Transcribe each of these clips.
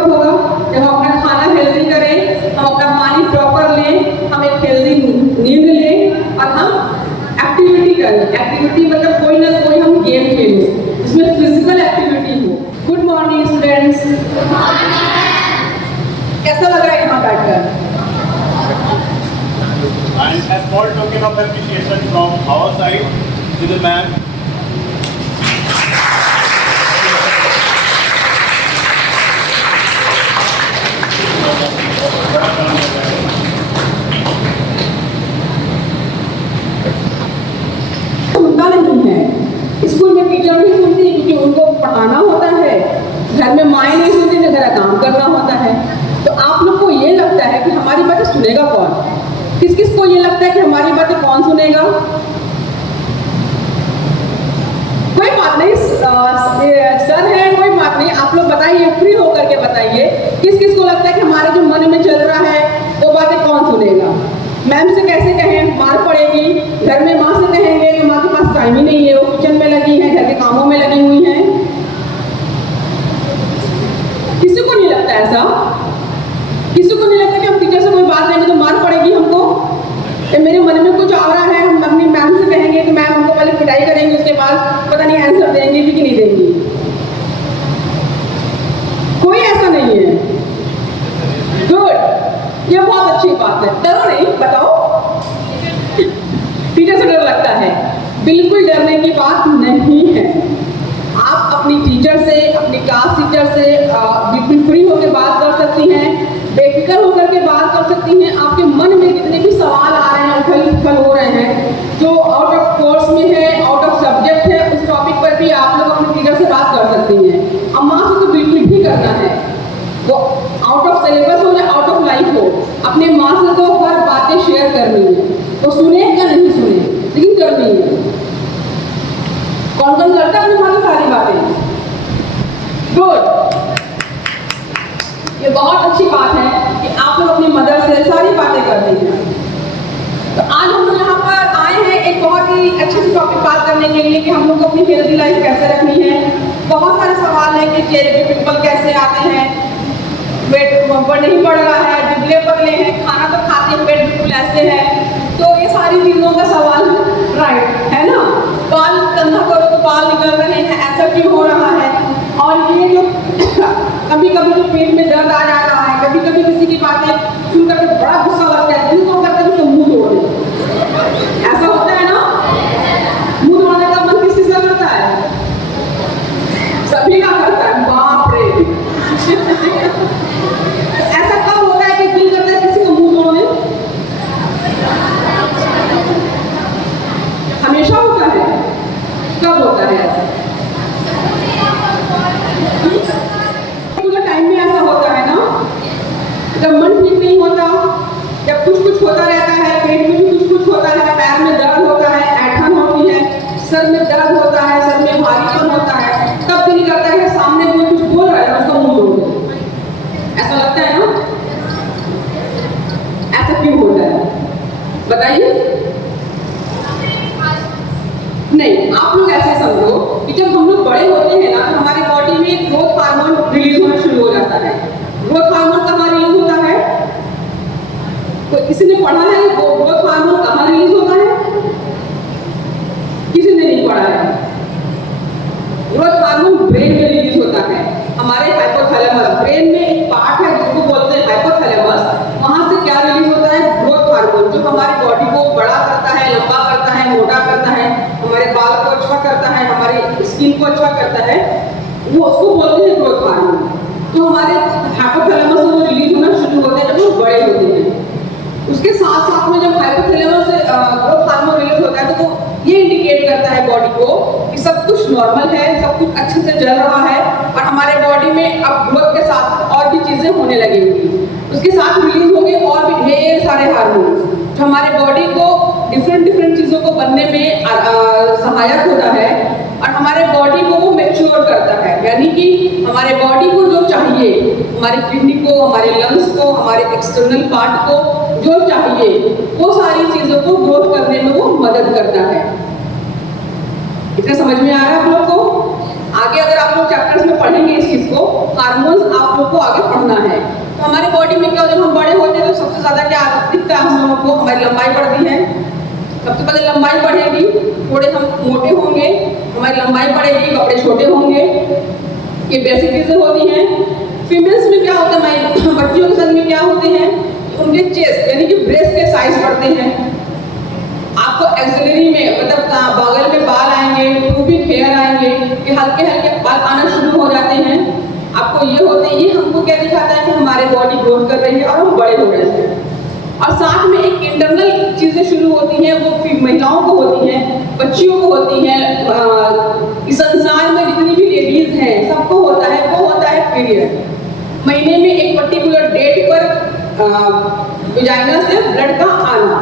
कब होगा? जब हम अपना खाना हेल्दी करें, हम अपना पानी प्रॉपर लें, हम एक हेल्दी नींद लें और हम एक्टिविटी करें। एक्टिविटी मतलब कोई ना कोई हम गेम खेलें जिसमें फिजिकल एक्टिविटी हो। Good morning students. कैसा लग रहा है यहाँ बैठकर? And a small token of appreciation from our side to the ma'am. सुनता नहीं है, स्कूल में टीचर नहीं सुनती क्योंकि उनको पढ़ाना होता है, घर में माएँ नहीं सुनती, घर का काम करना होता है। तो आप लोग को ये लगता है कि हमारी बातें सुनेगा कौन? किस किस को ये लगता है कि हमारी बातें कौन सुनेगा? कोई बात नहीं सर है, कोई बात नहीं, आप लोग बताइए, फ्री होकर के बताइए किस किस को लगता है कि हमारे जो मन में चल रहा है वो बातें कौन सुनेगा? मैम से कैसे कहें, मार पड़ेगी। घर में माँ से कहेंगे तो माँ के पास टाइम ही नहीं है, वो किचन में लगी है, घर के कामों में लगी हुई है। किसी को नहीं लगता ऐसा? किसी को नहीं लगता कि हम टीचर से कोई बात करेंगे तो मार पड़ेगी हमको? मेरे मन में कुछ आ रहा है, हम अपनी मैम से कहेंगे कि मैम हमको पहले पिटाई करेंगे, उसके बाद पता नहीं आंसर देंगे कि नहीं देंगी। कोई ऐसा नहीं है। गुड, ये बहुत अच्छी बात है। डरो नहीं, बताओ। टीचर से डर लगता है? बिल्कुल डरने की बात नहीं है। आप अपनी टीचर से, अपनी क्लास टीचर से बिल्कुल फ्री होकर बात कर सकती हैं, बेफिक्र होकर के बात कर सकती हैं। आपके मन में जितने भी सवाल आ रहे हैं, उथल-पुथल हो रहे हैं, जो आउट ऑफ कोर्स में है, आउट ऑफ सब्जेक्ट है, उस टॉपिक पर भी आप लोग अपनी टीचर से बात कर सकती हैं। अब माँ से तो बिल्कुल भी करना है, वो आउट ऑफ सिलेबस हो या आउट ऑफ लाइफ हो, अपने माँ से तो हर बातें शेयर करनी है। तो सुने या नहीं सुने, लेकिन करनी है। कौन कौन करता है अपनी माँ से सारी बातें? गुड, ये बहुत अच्छी बात है कि आप लोग अपनी मदर से सारी बातें करते हैं। तो आज हम यहाँ पर आए हैं एक बहुत ही अच्छे से टॉपिक बात करने के लिए कि हम लोग को अपनी हेल्दी लाइफ कैसे रखनी है। बहुत सारे सवाल हैं कि चेहरे पे पिंपल कैसे आते हैं, वेट बढ़ नहीं बढ़ रहा है, दुबले पतले हैं, खाना तो खाते हैं, पेट बिल्कुल ऐसे है। तो ये सारी चीज़ों का सवाल राइट है ना? बाल कंधा करो तो बाल निकल रहे हैं, ऐसा क्यों हो रहा है? और ये जो कभी कभी तो पेट में दर्द आ जा रहा है, कभी कभी किसी की बातें सुनकर के बड़ा गुस्सा लगता है, दिल को करता है उसका मुंह तोड़ दे। ऐसा होता है ना? मुंह तोड़ने का मन किस किस का करता है? सभी का करता है। बाप रे ऐसा कब होता है कि दिल करता है किसी को मुंह तोड़ने? हमेशा होता है? कब होता है ऐसा? टाइम में ऐसा होता है ना, जब मन ठीक नहीं होता, जब कुछ कुछ होता रहता है, पेट में भी कुछ कुछ होता है, पैर में दर्द होता है, ऐंठन होती है, सर में दर्द होता है, सर में भारीपन होता है, तब दिल करता है सामने कोई कुछ बोल रहा है उसका मुंह तोड़ दो। ऐसा लगता है ना? ऐसा क्यों होता है बताइए? नहीं, आप लोग ऐसे समझो कि जब हम लोग बड़े होते हैं ना, तो हमारी बॉडी में ग्रोथ हार्मोन रिलीज होना शुरू हो जाता है। ग्रोथ हार्मोन कहाँ रिलीज होता है? कोई किसी ने पढ़ा है वो ग्रोथ हार्मोन कहाँ रिलीज होता है? किसी ने नहीं पढ़ा है। ग्रोथ हार्मोन ब्रेन में रिलीज होता है, हमारे हाइपोथैलेमस, ब्रेन में एक पार्ट है जिसको बोलते हैं हाइपोथैलेमस। वहां से क्या रिलीज होता है? ग्रोथ हार्मोन, जो हमारी बॉडी को बड़ा करता है, लंबा करता है, मोटा करता है, हमारे बाल को अच्छा करता है, हमारी स्किन को अच्छा करता है, वो उसको बोलते हैं ग्रोथ हार्मोन। तो हमारे हाइपोथैलेमस से वो रिलीज होना शुरू होते हैं जब वो बड़े होते हैं। उसके साथ साथ में जब हाइपोथैलेमस से ग्रोथ हार्मोन रिलीज होता है तो वो ये इंडिकेट करता है बॉडी को कि सब कुछ नॉर्मल है, सब कुछ अच्छे से चल रहा है और हमारे बॉडी में अब ग्रोथ के साथ और भी चीज़ें होने लगेंगी। उसके साथ रिलीज होंगे और भी ढेर सारे हार्मोन्स जो हमारे बॉडी को डिफरेंट चीज़ों को बनने में सहायक होता है और हमारे बॉडी को वो मैच्योर करता है। यानी कि हमारे बॉडी को जो चाहिए, हमारी किडनी को, हमारे लंग्स को, हमारे एक्सटर्नल पार्ट को जो चाहिए, वो सारी चीज़ों को ग्रोथ करने में वो मदद करता है। इतना समझ में आ रहा है आप लोग को? आगे अगर आप लोग चैप्टर्स में पढ़ेंगे इस चीज़ को हार्मोन्स आप लोग को आगे पढ़ना है। तो हमारे बॉडी में क्या, जब हम बड़े होते हैं तो सबसे ज़्यादा क्या दिखता है हम लोगों को, हमारी लंबाई बढ़ती है। सबसे पहले लंबाई बढ़ेगी, थोड़े हम मोटे होंगे, हमारी लंबाई बढ़ेगी, कपड़े छोटे होंगे, ये बेसिक चीज़ें होती हैं। फीमेल्स में क्या होता है, बच्चियों के संग में क्या होते हैं, उनके चेस्ट यानी कि ब्रेस्ट के साइज बढ़ते हैं। आपको एक्सिलरी में मतलब बगल में बाल आएंगे, ट्यूबिक हेयर आएंगे, कि हल्के हल्के बाल आना शुरू हो जाते हैं। आपको ये होते हैं, ये हमको क्या दिखाता है कि हमारे बॉडी ग्रोथ कर रही है और हम बड़े हो रहे हैं। और साथ में एक इंटरनल चीज़ें शुरू होती हैं, वो महिलाओं को होती हैं, बच्चियों को होती हैं, इस संसार में जितनी भी लेडीज हैं सबको होता है, वो होता है पीरियड। महीने में एक पर्टिकुलर डेट पर विजाइना से ब्लड का आना।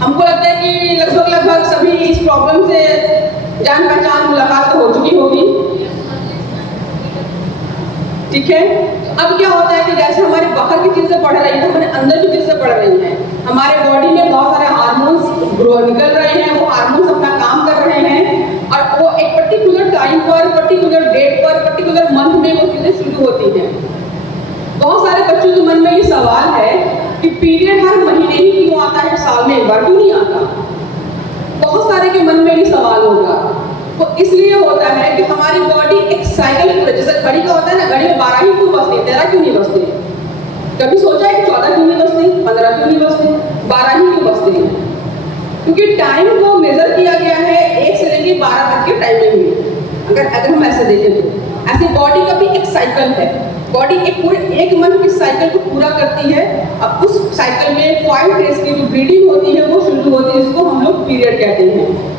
हमको लगता है कि लगभग सभी इस प्रॉब्लम से जान पहचान मुलाकात तो हो चुकी होगी, ठीक है। अब क्या होता है कि जैसे हमारे बाहर की चीज़ें बढ़ रही है, हमारे अंदर की चीज़ें बढ़ रही हैं। हमारे बॉडी में बहुत सारे हार्मोन्स निकल रहे हैं, वो हार्मोन्स अपना काम कर रहे हैं और वो एक पर्टिकुलर टाइम पर, पर्टिकुलर डेट पर, पर्टिकुलर मंथ में वो चीज़ें शुरू होती हैं। बहुत सारे बच्चों के मन में ये सवाल है कि पीरियड हर महीने ही क्यों आता है, साल में एक बार क्यों नहीं आता। बहुत सारे के मन में ये सवाल होगा। तो इसलिए होता है कि हमारी बॉडी एक साइकिल, जैसे घड़ी का होता है ना, घड़ी में 12 ही क्यों बजते, 13 क्यों नहीं बजते। कभी सोचा है कि 14 क्यों नहीं बजते, 15 क्यों नहीं बजते, 12 ही क्यों बजते हैं? क्योंकि टाइम को मेजर किया गया है 1 से लेकर 12 तक के टाइमिंग में। अगर हम ऐसे देखें तो ऐसे बॉडी का भी एक साइकिल है। बॉडी एक पूरे 1 मंथ की साइकिल को पूरा करती है। अब उस साइकिल में 5 डेज की जो ब्लीडिंग होती है वो शुरू होती है, जिसको हम लोग पीरियड कहते हैं।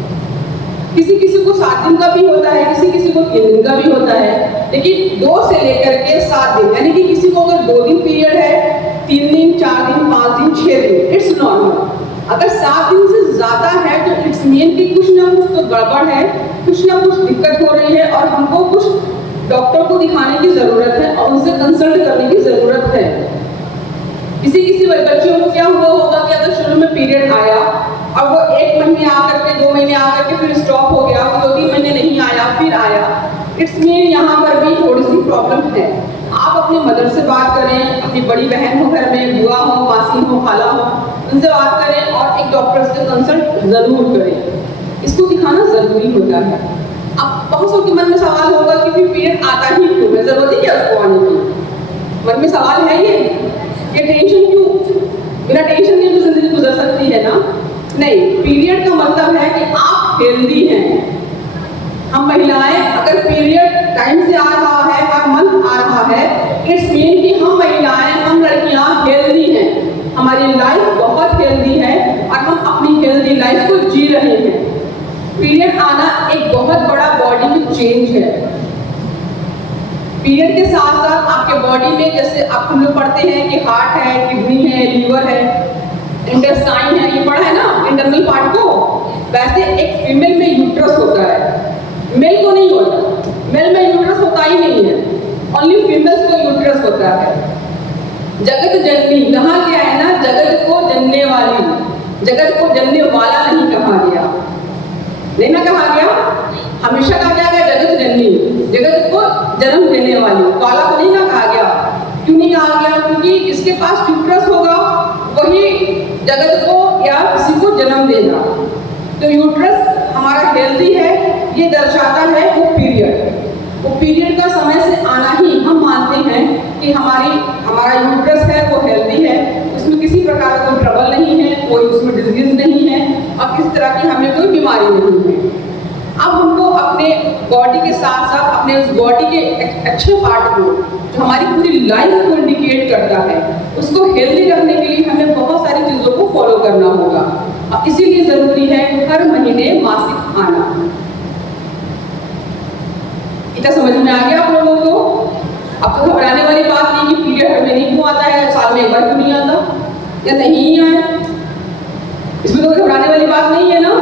किसी किसी को 7 दिन का भी होता है, किसी किसी को 3 दिन का भी होता है, लेकिन 2 से लेकर के 7 दिन, यानी कि किसी को अगर 2 दिन पीरियड है, 3 दिन, 4 दिन, 5 दिन, 6 दिन, इट्स नॉर्मल। अगर 7 दिन से ज़्यादा है तो इट्स मीन कि कुछ ना कुछ तो गड़बड़ है, कुछ ना कुछ दिक्कत हो रही है और हमको कुछ डॉक्टर को दिखाने की ज़रूरत है और उनसे कंसल्ट करने की ज़रूरत है। किसी किसी बच्चियों को क्या हुआ होगा कि अगर शुरू में पीरियड आया और वो 1 महीने आकर के, 2 महीने आकर के फिर स्टॉप हो गया, 2-3 महीने नहीं आया, फिर आया, इट्स मीन यहाँ पर भी थोड़ी सी प्रॉब्लम है। आप अपनी मदर से बात करें, अपनी बड़ी बहन हो घर में, बुआ हो, मासी हो, खाला हो, उनसे बात करें और एक डॉक्टर से कंसल्ट ज़रूर करें। इसको दिखाना ज़रूरी होता है। अब बहुत सौ के मन में सवाल होगा कि फिर पीरियड आता ही क्यों है, ज़रूरत है क्या उसको आने की। मन में सवाल है ये टेंशन क्यों, बिना टेंशन के भी जिंदगी गुजर सकती है ना। नहीं, पीरियड का मतलब है कि आप हेल्दी हैं। हम महिलाएं अगर पीरियड टाइम से आ रहा है, हर मंथ आ रहा है, इट्स मीन कि हम महिलाएं, हम लड़कियां हेल्दी हैं, हमारी लाइफ बहुत हेल्दी है और हम अपनी हेल्दी लाइफ को जी रहे हैं। पीरियड आना एक बहुत बड़ा बॉडी में चेंज है। पीरियड के साथ साथ आपके बॉडी में, जैसे आप हम लोग पढ़ते हैं कि हार्ट है, किडनी है, लीवर है, इंटेस्टाइन है, ये पढ़ा है ना इंटरनल पार्ट को। वैसे एक फीमेल में यूट्रस होता है, मेल को नहीं होता। मेल में यूट्रस होता ही नहीं है, ओनली फीमेल्स को यूट्रस होता है। जगत जननी कहा गया है ना, जगत को जनने वाली, जगत को जनने वाला नहीं कहा गया, नहीं ना कहा गया, हमेशा कहा गया जगत जननी, जगत को जन्म देने वाली, वाला को नहीं ना कहा गया। क्यों नहीं कहा गया? क्योंकि जिसके पास यूट्रस होगा वही जगत को या किसी को जन्म देगा। तो यूट्रस हमारा हेल्दी है, ये दर्शाता है वो पीरियड। वो पीरियड का समय से आना ही हम मानते हैं कि हमारा यूट्रस है वो हेल्दी है, उसमें किसी प्रकार का कोई ट्रबल नहीं है, कोई उसमें डिजीज नहीं है और किस तरह की हमें कोई बीमारी नहीं है। अब हमको अपने बॉडी के साथ साथ अपने उस बॉडी के अच्छे पार्ट को, जो हमारी पूरी लाइफ को इंडिकेट करता है, उसको हेल्दी रखने के लिए हमें बहुत सारी चीज़ों को फॉलो करना होगा। अब इसीलिए ज़रूरी है हर महीने मासिक आना। इतना समझ में आ गया आप लोगों को? अब तो घबराने वाली बात नहीं कि पीरियड हर महीने क्यों आता है, साल में एक बार क्यों नहीं आता या नहीं आए, इसमें तो घबराने वाली बात नहीं है ना।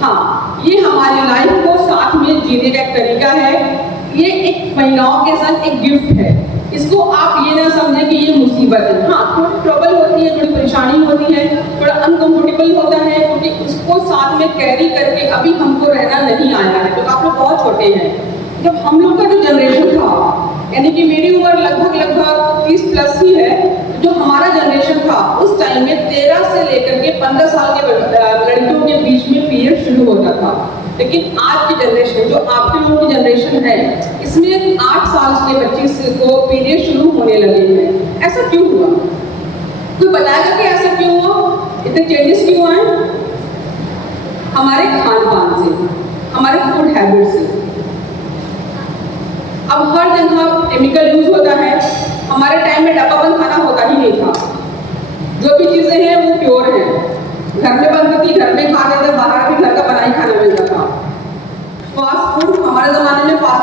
हाँ, ये हमारी लाइफ को साथ में जीने का एक तरीका है। ये एक महिलाओं के साथ एक गिफ्ट है। इसको आप ये ना समझें कि ये मुसीबत है। हाँ, थोड़ी ट्रबल होती है, थोड़ी परेशानी होती है, थोड़ा अनकंफर्टेबल होता है, क्योंकि उसको साथ में कैरी करके अभी हमको रहना नहीं आया है, तो आप लोग बहुत छोटे हैं। जब हम लोग का जो जनरेशन था, यानी कि मेरी उम्र लगभग 30 प्लस ही है, जो हमारा जनरेशन था उस टाइम में 13 से लेकर के 15 साल के लड़कियों के बीच में पीरियड शुरू होता था। लेकिन आज की जनरेशन, जो आपके लोगों की जनरेशन है, इसमें 8 साल के बच्चे को पीरियड शुरू होने लगे हैं। ऐसा क्यों हुआ? कोई बताएगा कि ऐसा क्यों हुआ? इतने चेंजेस क्यों आए? हमारे खान पान से, हमारे फूड हैबिट से। अब हर जगह केमिकल यूज होता है। हमारे टाइम में डब्बा बंद खाना होता ही नहीं था। जो भी चीजें हैं वो प्योर है, घर में बनती थी, घर में खा रहे थे, बाहर भी घर का बना ही खाना मिलता था। फास्ट फूड, हमारे जमाने में फास्ट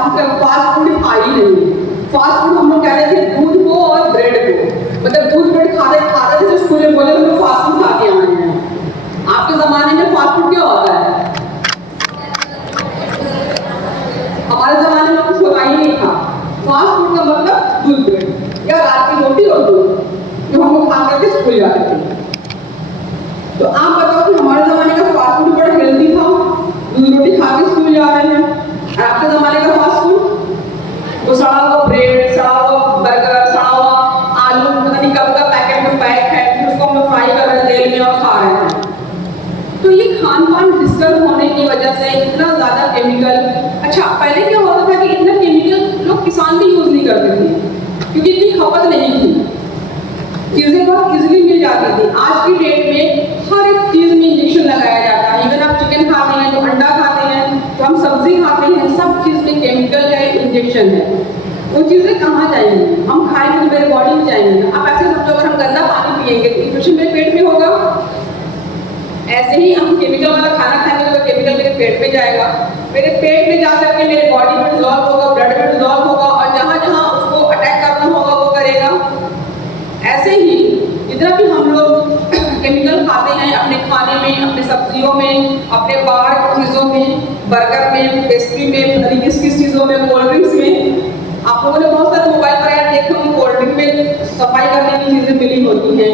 फूड था ही नहीं। फास्ट फूड हम लोग कह रहे थे दूध को और ब्रेड को, मतलब दूध ब्रेड खाते थे, तो स्कूल में बोले हम लोग फास्ट फूड खा के आए हैं। आपके जमाने में फास्ट फूड क्या होता है? हमारे जमाने में कुछ होता ही नहीं था। फास्ट फूड का मतलब दूध ब्रेड या रात की रोटी और दूध, जो हम लोग खा करके स्कूल जाते थे। तो आप बताओ कि हमारे जमाने का फास्ट फूड बड़ा हेल्दी था, दूध रोटी खा के स्कूल जा रहे हैं। और आपके जमाने का फास्ट फूड वो सड़ा हुआ ब्रेड, सड़ा हुआ बर्गर, सड़ा हुआ आलू, पता नहीं कब का पैकेट में पैक है, फिर उसको हम लोग फ्राई कर रहे हैं तेल में और खा रहे हैं। तो ये खान पान डिस्टर्ब होने की वजह से इतना ज़्यादा केमिकल। अच्छा, पहले क्या होता था कि इतना केमिकल लोग किसान भी यूज़ नहीं करते थे, क्योंकि इतनी खपत नहीं थी, चीज़ें बहुत इजीली मिल जाती थी। आज की डेट में हर एक चीज़ में इंजेक्शन लगाया जाता है। इवन आप चिकन खाते हैं, तो अंडा खाते हैं, तो हम सब्जी खाते हैं, सब चीज़ में केमिकल है, इंजेक्शन है। वो चीज़ें कहाँ जाएंगी? हम खाएंगे तो मेरे बॉडी में जाएंगी। आप ऐसे समझो, अगर हम गंदा पानी पिएंगे तो इन्फेक्शन मेरे पेट में होगा। ऐसे ही हम केमिकल वाला खाना खाएंगे तो केमिकल मेरे पेट में जाएगा, मेरे पेट में जा करके मेरे बॉडी में डिजॉल्व होगा, ब्लड में डिजॉल्व होगा, और जहाँ जहाँ उसको अटैक करना होगा वो करेगा। ऐसे ही जितना भी हम लोग केमिकल खाते हैं अपने खाने में, अपने सब्जियों में, अपने बाहर की चीज़ों में, बर्गर में, पेस्ट्री में, पता नहीं किस किस चीज़ों में, कोल्ड ड्रिंक्स में। आप लोगों ने बहुत सारे मोबाइल पर ऐड देखे होंगे, कोल्ड ड्रिंक में सफाई करने की चीज़ें मिली होती हैं।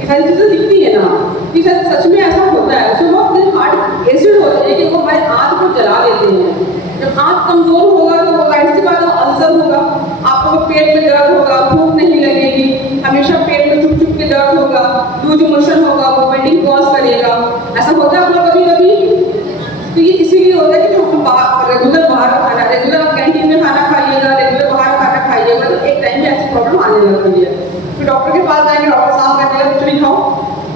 ये सारी चीज़ें दिखती है ना, कि शायद सच में ऐसा होता है। उसमें बहुत हार्ड एसिड होते हैं कि वो हमारे आँत को जला देते हैं। जब आँत कमज़ोर होगा तो वो जाहिर सी बात है अल्सर होगा, आपको पेट में दर्द होगा, भूख नहीं लगेगी, हमेशा पेट में चुप चुप के दर्द होगा, लूज मोशन होगा, वोमिटिंग कॉज करेगा। ऐसा होता है आप लोग कभी कभी? तो ये इसीलिए होता है कि हम रेगुलर बाहर खाना, रेगुलर आप कैंटीन में खाना खाइएगा, रेगुलर बाहर खाना खाइएगा, तो एक टाइम में ऐसी प्रॉब्लम आने लगती है। फिर डॉक्टर के पास जाएंगे, डॉक्टर साहब कहते हैं खिचड़ी खाओ,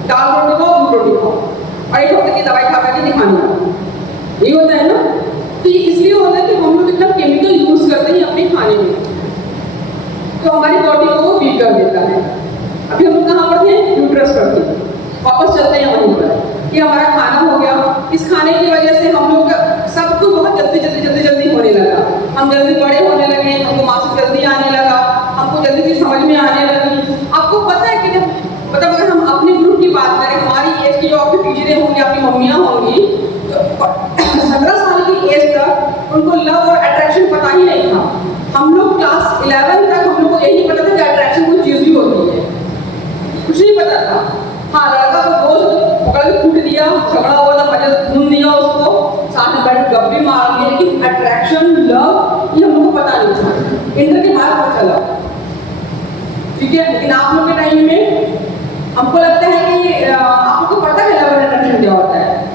दाल रोटी खाओ, दूध रोटी खाओ, और एक हफ्ते की दवाई खा करके दिखानी। ये होता है ना। तो ये इसलिए होता है कि हम लोग इतना केमिकल यूज करते हैं अपने खाने में, तो हमारी बॉडी को वीक कर देता है। अभी हम लोग कहाँ पर थे? यूट्रस पर थे। वापस चलते हैं वहीं पर कि हमारा खाना हो गया। इस खाने की वजह से हम लोग सब कुछ बहुत जल्दी होने लगा। हम जल्दी बड़े होने लगे, हमको मार्क्स जल्दी आने लगा, हमको जल्दी चीज समझ में आने लगी। आपको पता है कि जब मतलब अगर हम अपने ग्रुप की बात करें, हमारी एज की जो आपकी टीचरें होंगी, आपकी मम्मियाँ होंगी, तो 17 साल की एज तक उनको लव और अट्रैक्शन पता ही नहीं था। हम लोग क्लास 11 तक हम लोग को यही पता था कि अट्रैक्शन कोई चीज़ भी होती है, कुछ नहीं पता था। हाँ, लड़का को दोस्त पकड़ के कूट दिया, झगड़ा हुआ था, मजा घूम दिया उसको, साथ में बैठ गप्पे मार दिए, लेकिन अट्रैक्शन, लव, ये हम लोग को पता नहीं था। इंटर के बाद पता चला, ठीक है। लेकिन आप लोग के टाइम में हमको लगता है कि आप लोग को पता है लव और अट्रैक्शन क्या होता है।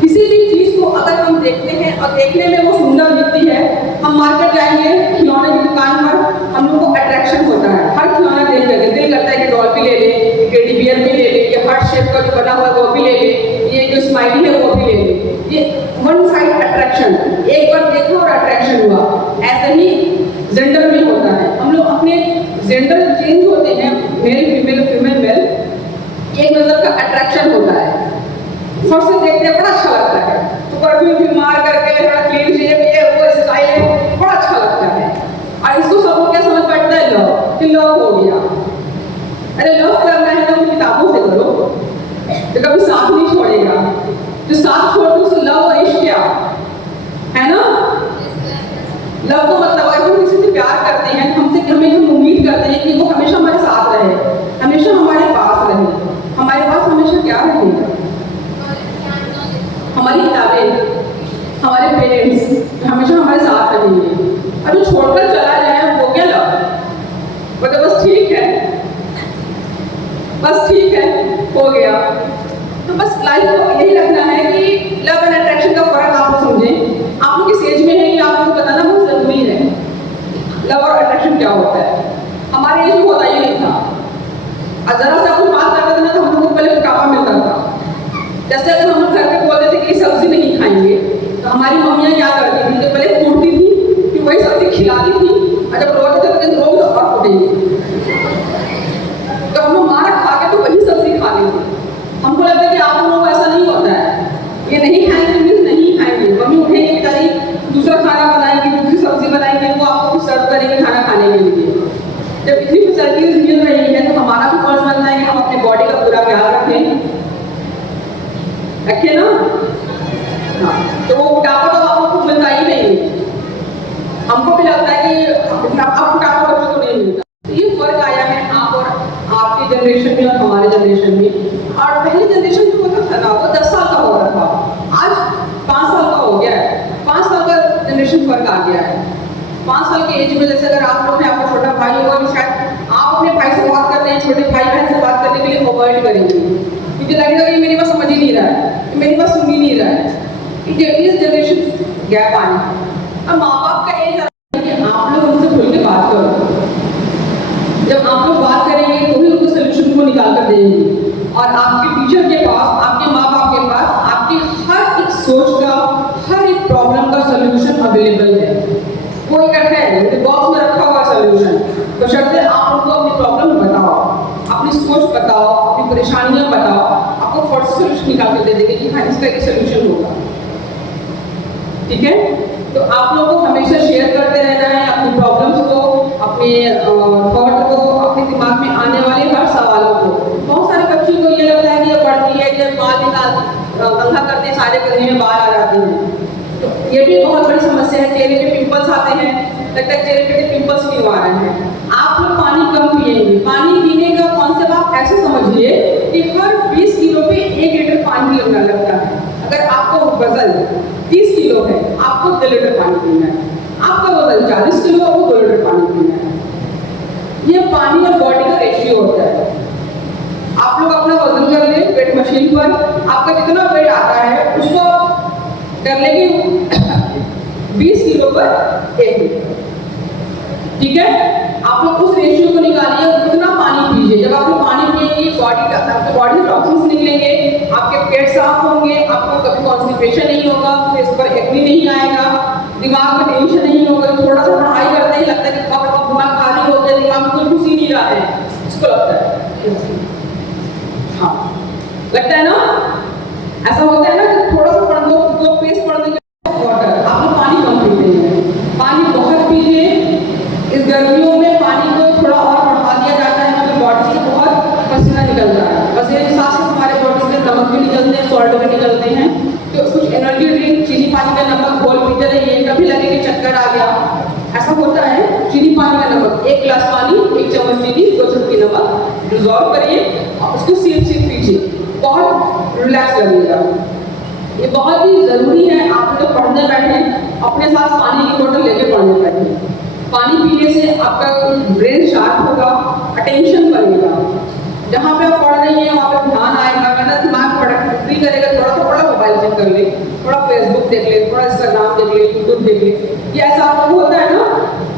किसी भी चीज को अगर हम देखते हैं और देखने में वो सुंदर दिखती है, हम मार्केट जाएंगे, खिलौने की दुकान पर, हम लोग को अट्रैक्शन होता है। हर खिलौना देख करके दिल करता है कि डॉल भी ले ले, टेडी बियर भी ले ले, ये हार्ट शेप का जो बना हुआ है वो भी ले ले, ये जो स्माइली है वो भी ले ले। ये वन साइड अट्रैक्शन, एक बार देखा और अट्रैक्शन हुआ। ऐसा ही जेंडर में होता है। हम लोग अपने जेंडर चेंज होते हैं, मेल फीमेल, फीमेल मेल, एक नजर का अट्रैक्शन होता है। फर्स्ट से देखते हैं बड़ा अच्छा लगता है, तो परफ्यूम मार करके थोड़ा क्लीन शेव, ये वो स्टाइल है, बड़ा अच्छा लगता है। और इसको सब लोग क्या समझ बैठता है? लव, कि लव हो गया। अरे लव करना है तो किताबों से करो, तो कभी साथ नहीं छोड़ेगा। जो साथ छोड़ दो उससे लव और इश्क क्या है ना। लव का मतलब अगर हम किसी से प्यार करते हैं, हमसे हमें हम उम्मीद करते हैं कि वो हमेशा हमारे साथ रहे, हमेशा हमारे पास रहे। हमारे पास हमेशा क्या रहेगा? हमारी किताबें, पेरेंट्स हमेशा हमारे साथ रहेंगे, और जो छोड़कर चला जाए वो क्या लव, मतलब बस ठीक है, बस ठीक है, हो गया। तो बस लाइफ को यही रखना है कि लव एंड अट्रैक्शन का फर्क आप लोग समझें। आप लोग इस एज में है कि आप लोग को बताना बहुत जरूरी है लव और अट्रैक्शन क्या होता है। हमारे एज में होता ही नहीं था, और जरा सा कुछ बात करते थे ना तो हम लोग को पहले फटाफा मिलता था। जैसे अगर हम लोग घर पे बोलते थे कि सब्जी नहीं खाएंगे तो हमारी मम्मियाँ क्या करती थी, जो पहले कूटती थी कि वही सब्जी खिलाती थी, और जब रोते थे तो रोज और कूटेंगी, तो हम लोग मारा खा के तो वही सब्जी खा लेते। हमको लगता है कि आप लोगों को ऐसा नहीं होता है, ये नहीं खाएंगे मीन्स नहीं खाएंगे, मम्मी उठेंगे बेचारी दूसरा खाना बनाएंगे, दूसरी सब्जी बनाएंगे, वो आपको सर्व करेंगे खाना खाने के लिए। जब इतनी फैसिलिटीज मिल रही है तो हमारा भी फर्ज बनता है कि हम अपने बॉडी का पूरा ख्याल रखें ना। हाँ, तो वो मोटापा तो आप लोग को मिलता ही नहीं, हमको भी लगता है कि अब मोटापा बच्चों को नहीं मिलता। तो ये फर्क आया है आप और आपके जनरेशन में और हमारे जनरेशन में। और पहले जनरेशन जो होता था ना वो 10 साल का होता था, आज 5 साल का हो गया है, 5 साल का जनरेशन फर्क आ गया है। 5 साल के एज में जैसे अगर आप लोग हैं, आपका छोटा भाई होगा तो शायद आप अपने भाई से बात करते हैं, छोटे भाई बहन से बात करने के लिए अवॉइड करेंगे, क्योंकि लगेगा कि मेरी बात समझ ही नहीं रहा है, मेरी बात सुन ही नहीं रहा है। इस जनरेशन गैप आने, अब माँ बाप का एज आता है कि आप लोग उनसे खुल के बात करो। जब आप लोग बात करेंगे तो भी उनको सोल्यूशन को निकाल कर देंगे, और आपके टीचर के पास, आपके माँ बाप के पास आपकी हर एक सोच का, हर एक प्रॉब्लम का सोल्यूशन अवेलेबल है। वो इकट्ठा है, बॉक्स में रखा हुआ सोल्यूशन। तो शर्ते आप उनको अपनी प्रॉब्लम बताओ, अपनी सोच बताओ, अपनी परेशानियां बताओ, आपको फर्स्ट सोल्यूशन निकाल कर दे देंगे कि हाँ इसका एक सोल्यूशन होगा। ठीक है, तो आप लोगों को हमेशा शेयर करते रहना है अपनी प्रॉब्लम्स को, अपने थॉट को, अपने दिमाग में आने वाले हर सवालों को। बहुत सारे बच्चों को ये लगता है कि ये पढ़ती है कि बाल निकाल कंघा करते हैं, सारे कंधे में बाल आ जाते हैं, तो ये भी बहुत बड़ी समस्या है। चेहरे पे पिंपल्स आते हैं, लगता है चेहरे पे पिंपल्स क्यों आ रहे हैं। आप लोग पानी कम पिएंगे, पानी पीने का कॉन्सेप्ट आप ऐसे समझिए कि हर 20 किलो पे 1 लीटर पानी लगना लगता है। अगर आपका वजन 30 किलो है, आपको 2 लीटर पानी पीना है, आपका वजन 40 किलो, आपको 2 लीटर पानी पीना है। ये पानी और बॉडी का रेशियो होता है। आप लोग अपना वजन कर ले वेट मशीन पर, आपका जितना वेट आता है उसको कर लेंगे 20 किलो पर 1 लीटर। ठीक है, आप लोग उस रेशियो को निकालिए, उतना पानी पीजिए। जब आप लोग पानी पिएंगे आपके बॉडी से टॉक्सिन्स निकलेंगे, आपके पेट साफ होंगे, आपको कभी कॉन्स्टिपेशन नहीं होगा, फेस पर एक्ने नहीं आएगा, दिमाग में टेंशन नहीं होगा। थोड़ा सा पढ़ाई करते ही लगता है कि कब दिमाग खाली हो गया, दिमाग में कुछ घुस ही नहीं रहा है, इसको लगता है। हाँ, लगता है ना, ऐसा होता है ना कि थोड़ा सा पढ़ दो पेज पढ़ने के वाटर, आप लोग पानी कम पीते हैं, पानी बहुत पीजिए। इस गर्मियों में पानी को थोड़ा और बढ़ा दिया जाता है, मतलब बॉडी से बहुत पसीना निकल रहा है, पसीने के साथ साथ हमारे बॉडी से नमक भी निकलते हैं, सॉल्ट भी निकलते हैं। तो कुछ एनर्जी ड्रिंक चीनी पानी का नमक घोल पीते रहिए, कभी लगे कि चक्कर आ गया, ऐसा होता है। चीनी पानी का नमक 1 गिलास पानी, 1 चम्मच चीनी, 2 चुटकी नमक डिजॉल्व करिए और उसको सीप पीजिए, बहुत रिलैक्स लगेगा। ये बहुत ही जरूरी है। आप लोग पढ़ने बैठे अपने साथ पानी की बोतल लेके पढ़ने बैठे। पानी पीने से आपका ब्रेन शार्प होगा, अटेंशन बढ़ेगा। जहाँ पे आप पढ़ रही हैं वहाँ पे ध्यान आएगा, वरना दिमाग प्रोडक्टिविटी करेगा। थोड़ा मोबाइल चेक कर ले, थोड़ा फेसबुक देख ले, थोड़ा इंस्टाग्राम देख ले, यूट्यूब देख ले, ये ऐसा आप लोग होता है ना।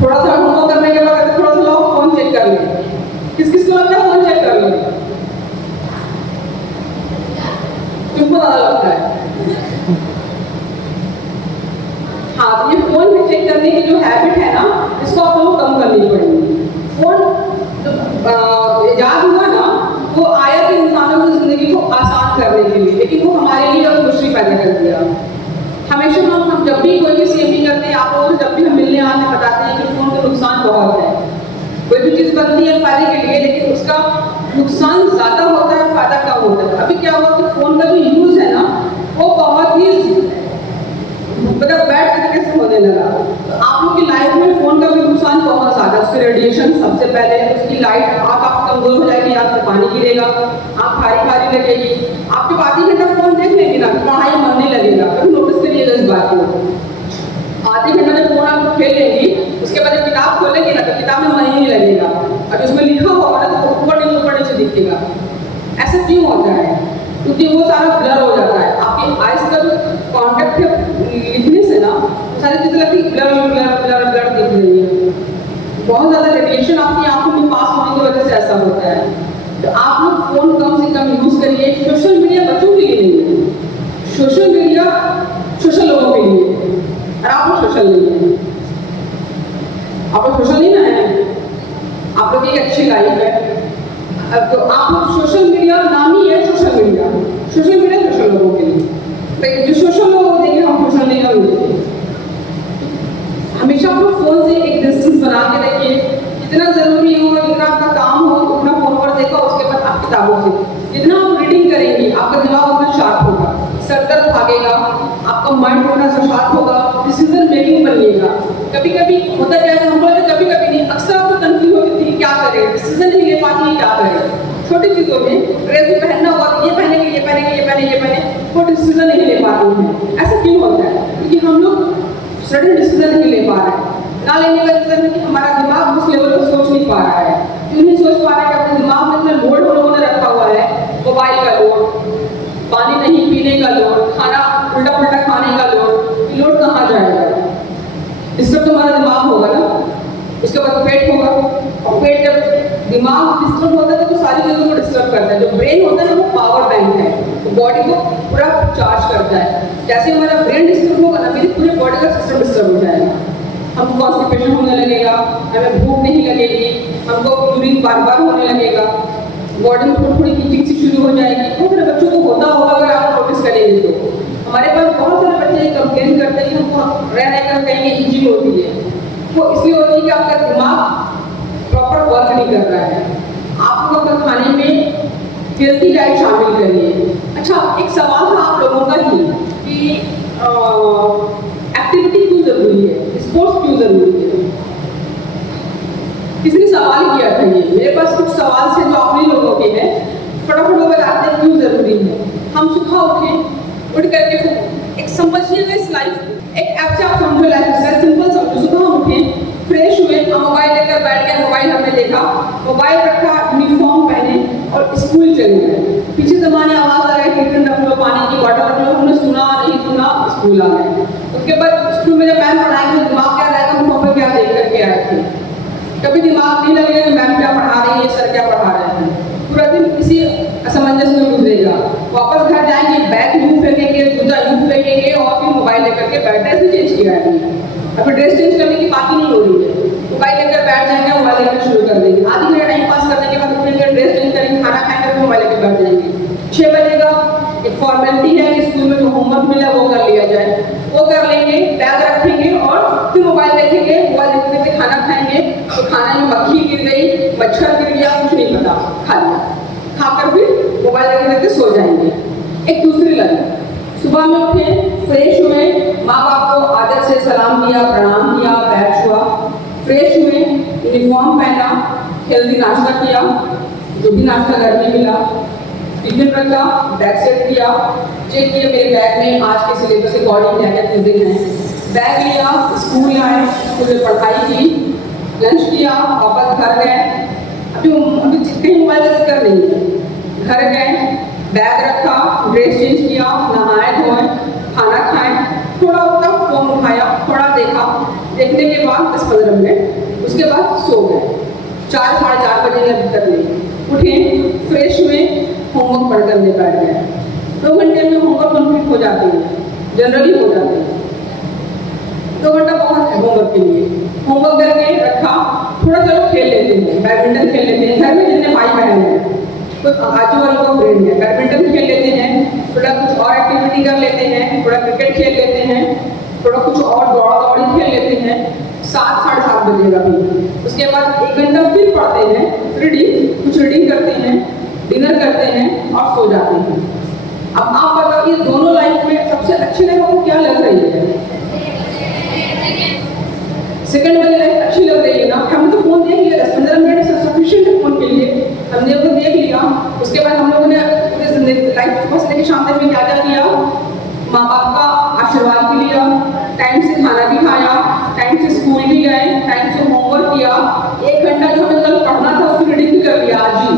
थोड़ा सा होमवर्क करने के बाद थोड़ा सा लोग फोन चेक कर ले। किस किस को लगता है फोन चेक कर ले? तुमको ज़्यादा लगता है। हाँ, तो ये फोन में चेक करने की जो हैबिट है ना, इसको आप लोगों को कम करनी पड़ेगी। फोन याद हुआ ना, वो आया कि इंसानों की जिंदगी को आसान करने के लिए, लेकिन वो हमारे लिए अब मुश्किल पैदा कर दिया। हमेशा हम जब भी कोई भी सेविंग करते हैं, आप लोगों से जब भी हम मिलने आते हैं बताते हैं कि फोन का नुकसान बहुत है। कोई भी चीज़ बनती है फायदे के लिए, लेकिन उसका नुकसान ज़्यादा होता है, फायदा कम होता है। अभी क्या हुआ कि फोन का जो यूज़ है ना, वो बहुत ही मतलब बैड तरीके से होने लगा। तो आप लोग की लाइफ में फोन का भी नुकसान बहुत ज़्यादा, उसके रेडिएशन सबसे पहले, उसकी लाइट, आँख आपकी कमजोर हो जाएगी, आँख से पानी गिरेगा, आँख खारी लगेगी। आपके आधी घंटा फोन देख लेंगे ना, पढ़ाई मन नहीं लगेगा। कभी नोटिस करिएगा इस बात को। आधे घंटे में फोन आप खेल लेंगी, उसके बाद जब किताब खोलेंगे ना तो किताब में मन ही नहीं लगेगा, और उसमें लिखा होगा ना तो ऊपर नीचे दिखेगा। ऐसा क्यों होता है? क्योंकि वो सारा ब्लर हो जाता है। आपकी आइज का जो कॉन्टेक्ट है लिखने से ना सारी चीज़ें लगती है ब्लर ब्लर ब्लर ब्लर दिख रही है। बहुत ज़्यादा रेडिएशन आपकी आंखों में पास होने की वजह से ऐसा होता है। तो आप लोग फ़ोन कम से कम यूज़ करिए। सोशल मीडिया बच्चों के लिए नहीं है, सोशल मीडिया सोशल लोगों के लिए है, और आप लोग सोशल नहीं है। आप लोग सोशल नहीं ना है, आप लोग की एक अच्छी लाइफ है। अब तो आप लोग सोशल मीडिया नाम ही है सोशल मीडिया सोशल लोगों के लिए। तो जो सोशल लोग होते हैं हम सोशल नहीं होते। हमेशा आप लोग फोन से एक डिस्टेंस बना के रखिए। जितना जरूरी हो, जितना आपका काम हो उतना फोन पर देखो, उसके बाद आप किताबों से जितना आप रीडिंग करेंगे आपका दिमाग उतना शार्प होगा, सर दर्द भागेगा, आपका माइंड थोड़ा सा शार्प होगा, डिसीजन मेकिंग बनिएगा। कभी कभी होता क्या है, हम बोलते कभी कभी नहीं, अक्सर आपको कंफ्यूज होती है क्या करें, डिसीजन नहीं ले पाती है क्या करें। छोटी चीज़ों में ड्रेस भी पहनना होगा तो ये पहनेंगे ये पहनेंगे ये पहने ये पहने, वो डिसीजन नहीं ले पाती हैं। ऐसा क्यों होता है? क्योंकि हम लोग सडन डिसीजन नहीं ले पा रहे हैं। ना लेने का रीजन है कि हमारा दिमाग उस लेवल पर सोच नहीं पा रहा है। क्यों नहीं सोच पा रहा है? कि अपने दिमाग में इतना लोड हम लोगों ने रखा हुआ है, मोबाइल का लोड, पानी नहीं पीने का लोड, खाना उल्टा पुल्टा खाने का लोड। लोड कहाँ जाएगा? डिस्टर्ब तो हमारा दिमाग होगा ना, उसके बाद पेट होगा, और पेट जब दिमाग डिस्टर्ब होता है तो सारी चीज़ों को डिस्टर्ब करता है। जो ब्रेन होता है ना वो पावर बैंक है, तो बॉडी को पूरा चार्ज करता है। जैसे हमारा ब्रेन डिस्टर्ब होगा ना, मेरी पूरे बॉडी का सिस्टम डिस्टर्ब हो जाएगा। हमको कॉन्स्टिपेशन होने लगेगा, हमें भूख नहीं लगेगी, हमको यूरिन बार बार होने लगेगा, बॉडी में थोड़ी थोड़ी कीचिंग सी शुरू हो जाएगी। बहुत सारे बच्चों को होता होगा, अगर आप नोटिस करेंगे तो। हमारे पास बहुत सारे बच्चे कंप्लेन करते हैं कि हमको रह रहकर कहीं इचिंग होती है। वो इसलिए होती है कि आपका दिमाग प्रॉपर वर्क नहीं कर रहा है। आप लोग अपने खाने में हेल्थी डाइट शामिल करिए। अच्छा, एक सवाल था आप लोगों का ही कि एक्टिविटी क्यों जरूरी है, स्पोर्ट्स क्यों जरूरी है? किसी ने सवाल किया था ये। मेरे पास कुछ सवाल थे जो अपने लोगों के हैं, फटाफट वो बताते हैं क्यों जरूरी है। हम सुबह उठ करके एक समझिएगा इस लाइफ, एक ऐप से आप समझो लाइफ स्टाइल, सिंपल समझो। सुबह उठे, फ्रेश हुए, हम मोबाइल लेकर बैठ गए, मोबाइल हमने देखा, मोबाइल रखा, यूनिफॉर्म पहने और स्कूल चले गए। पीछे जमाने आवाज आ रही है टिफिन रख लो, पानी की बॉटल रख लो, हमने सुना नहीं सुना, स्कूल आ गए। उसके बाद स्कूल में जब मैम पढ़ाएंगे तो दिमाग क्या रहेगा, हम पे क्या देख करके आए थे। कभी दिमाग नहीं लगेगा कि मैम क्या पढ़ा रही है, सर क्या पढ़ा रहे हैं। पूरा दिन किसी असमंजस में गुजरेगा। वापस घर जाएंगे, बैग यूं फेंकेंगे, जूता यूं फेंकेंगे और फिर मोबाइल लेकर के बैठ, ड्रेस भी चेंज किया है अभी, ड्रेस चेंज करने की बात ही नहीं हो रही है। मोबाइल लेकर बैठ जाएंगे, मोबाइल लेकर शुरू कर देंगे। आधी घंटे टाइम पास करने के बाद उठेंगे, ड्रेस चेंज करेंगे, खाना खाएंगे, फिर मोबाइल लेकर बैठ जाएंगे। 6 बजेगा, एक फॉर्मेलिटी है कि स्कूल में जो होमवर्क मिला वो कर लिया जाए, वो कर लेंगे, बैग रखेंगे और फिर मोबाइल देखेंगे। मोबाइल देखते देखते खाना खाएंगे तो खाना में मक्खी गिर गई, मच्छर गिर गया, कुछ नहीं पता, खा लिया। खाकर फिर मोबाइल देखते देखते सो जाएंगे। एक दूसरी लाइन, सुबह में उठे, फ्रेश हुए, माँ बाप को आदर से सलाम किया, प्रणाम किया, बैठ हुआ, फ्रेश हुए, यूनिफॉर्म पहना, हेल्दी नाश्ता किया, जो भी नाश्ता घर में मिला, टिफिन रखा, बैग सेट किया, चेक किया मेरे बैग में आज के सिलेबस के अकॉर्डिंग क्या क्या चीज़ें हैं, बैग लिया, स्कूल आए, स्कूल में पढ़ाई की, लंच किया, वापस घर गए। अभी कहीं मोबाइल का जिक्र नहीं है, घर गए, बैग रखा, ड्रेस चेंज किया, नहाए धोए, खाना खाएं, थोड़ा उतना फोन उठाया, थोड़ा देखा, देखने के बाद 10-15 मिनट, उसके बाद सो गए। 4-4:30 बजे अभी तक नहीं उठे, फ्रेश हुए, होमवर्क पढ़ करने बैठ गए। 2 घंटे में होमवर्क कंप्लीट हो जाते हैं, जनरली हो जाते हैं। 2 घंटा बहुत है होमवर्क के लिए। होमवर्क करके रखा, थोड़ा चलो खेल लेते हैं, बैडमिंटन खेल लेते हैं। घर में जितने भाई बहन हैं, कोई आजू बाजू का फ्रेंड है, बैडमिंटन खेल लेते हैं, थोड़ा कुछ और एक्टिविटी कर लेते हैं, थोड़ा क्रिकेट खेल लेते हैं, थोड़ा कुछ और दौड़ा दौड़ी खेल लेते हैं। 7-7:30 बजेगा भी। उसके बाद 1 घंटा फिर पढ़ते हैं, कुछ रीडिंग करते हैं, डिनर करते हैं और सो जाते हैं। अब आप बताइए दोनों लाइफ में सबसे अच्छी लाइफ आपको क्या लग रही है? सेकंड वाली लाइफ अच्छी लग रही है ना? हमने तो फोन देख लिया, 10-15 मिनट सफिशिएंट है फोन के लिए, हमने वो देख लिया। उसके बाद हम लोगों ने लाइफ सुबह से लेकर शाम तक में क्या क्या किया? माँ बाप का आशीर्वाद भी लिया, टाइम से खाना भी खाया, 1 घंटा जो हमें कल पढ़ना था उसकी रीडिंग भी कर लिया आज ही।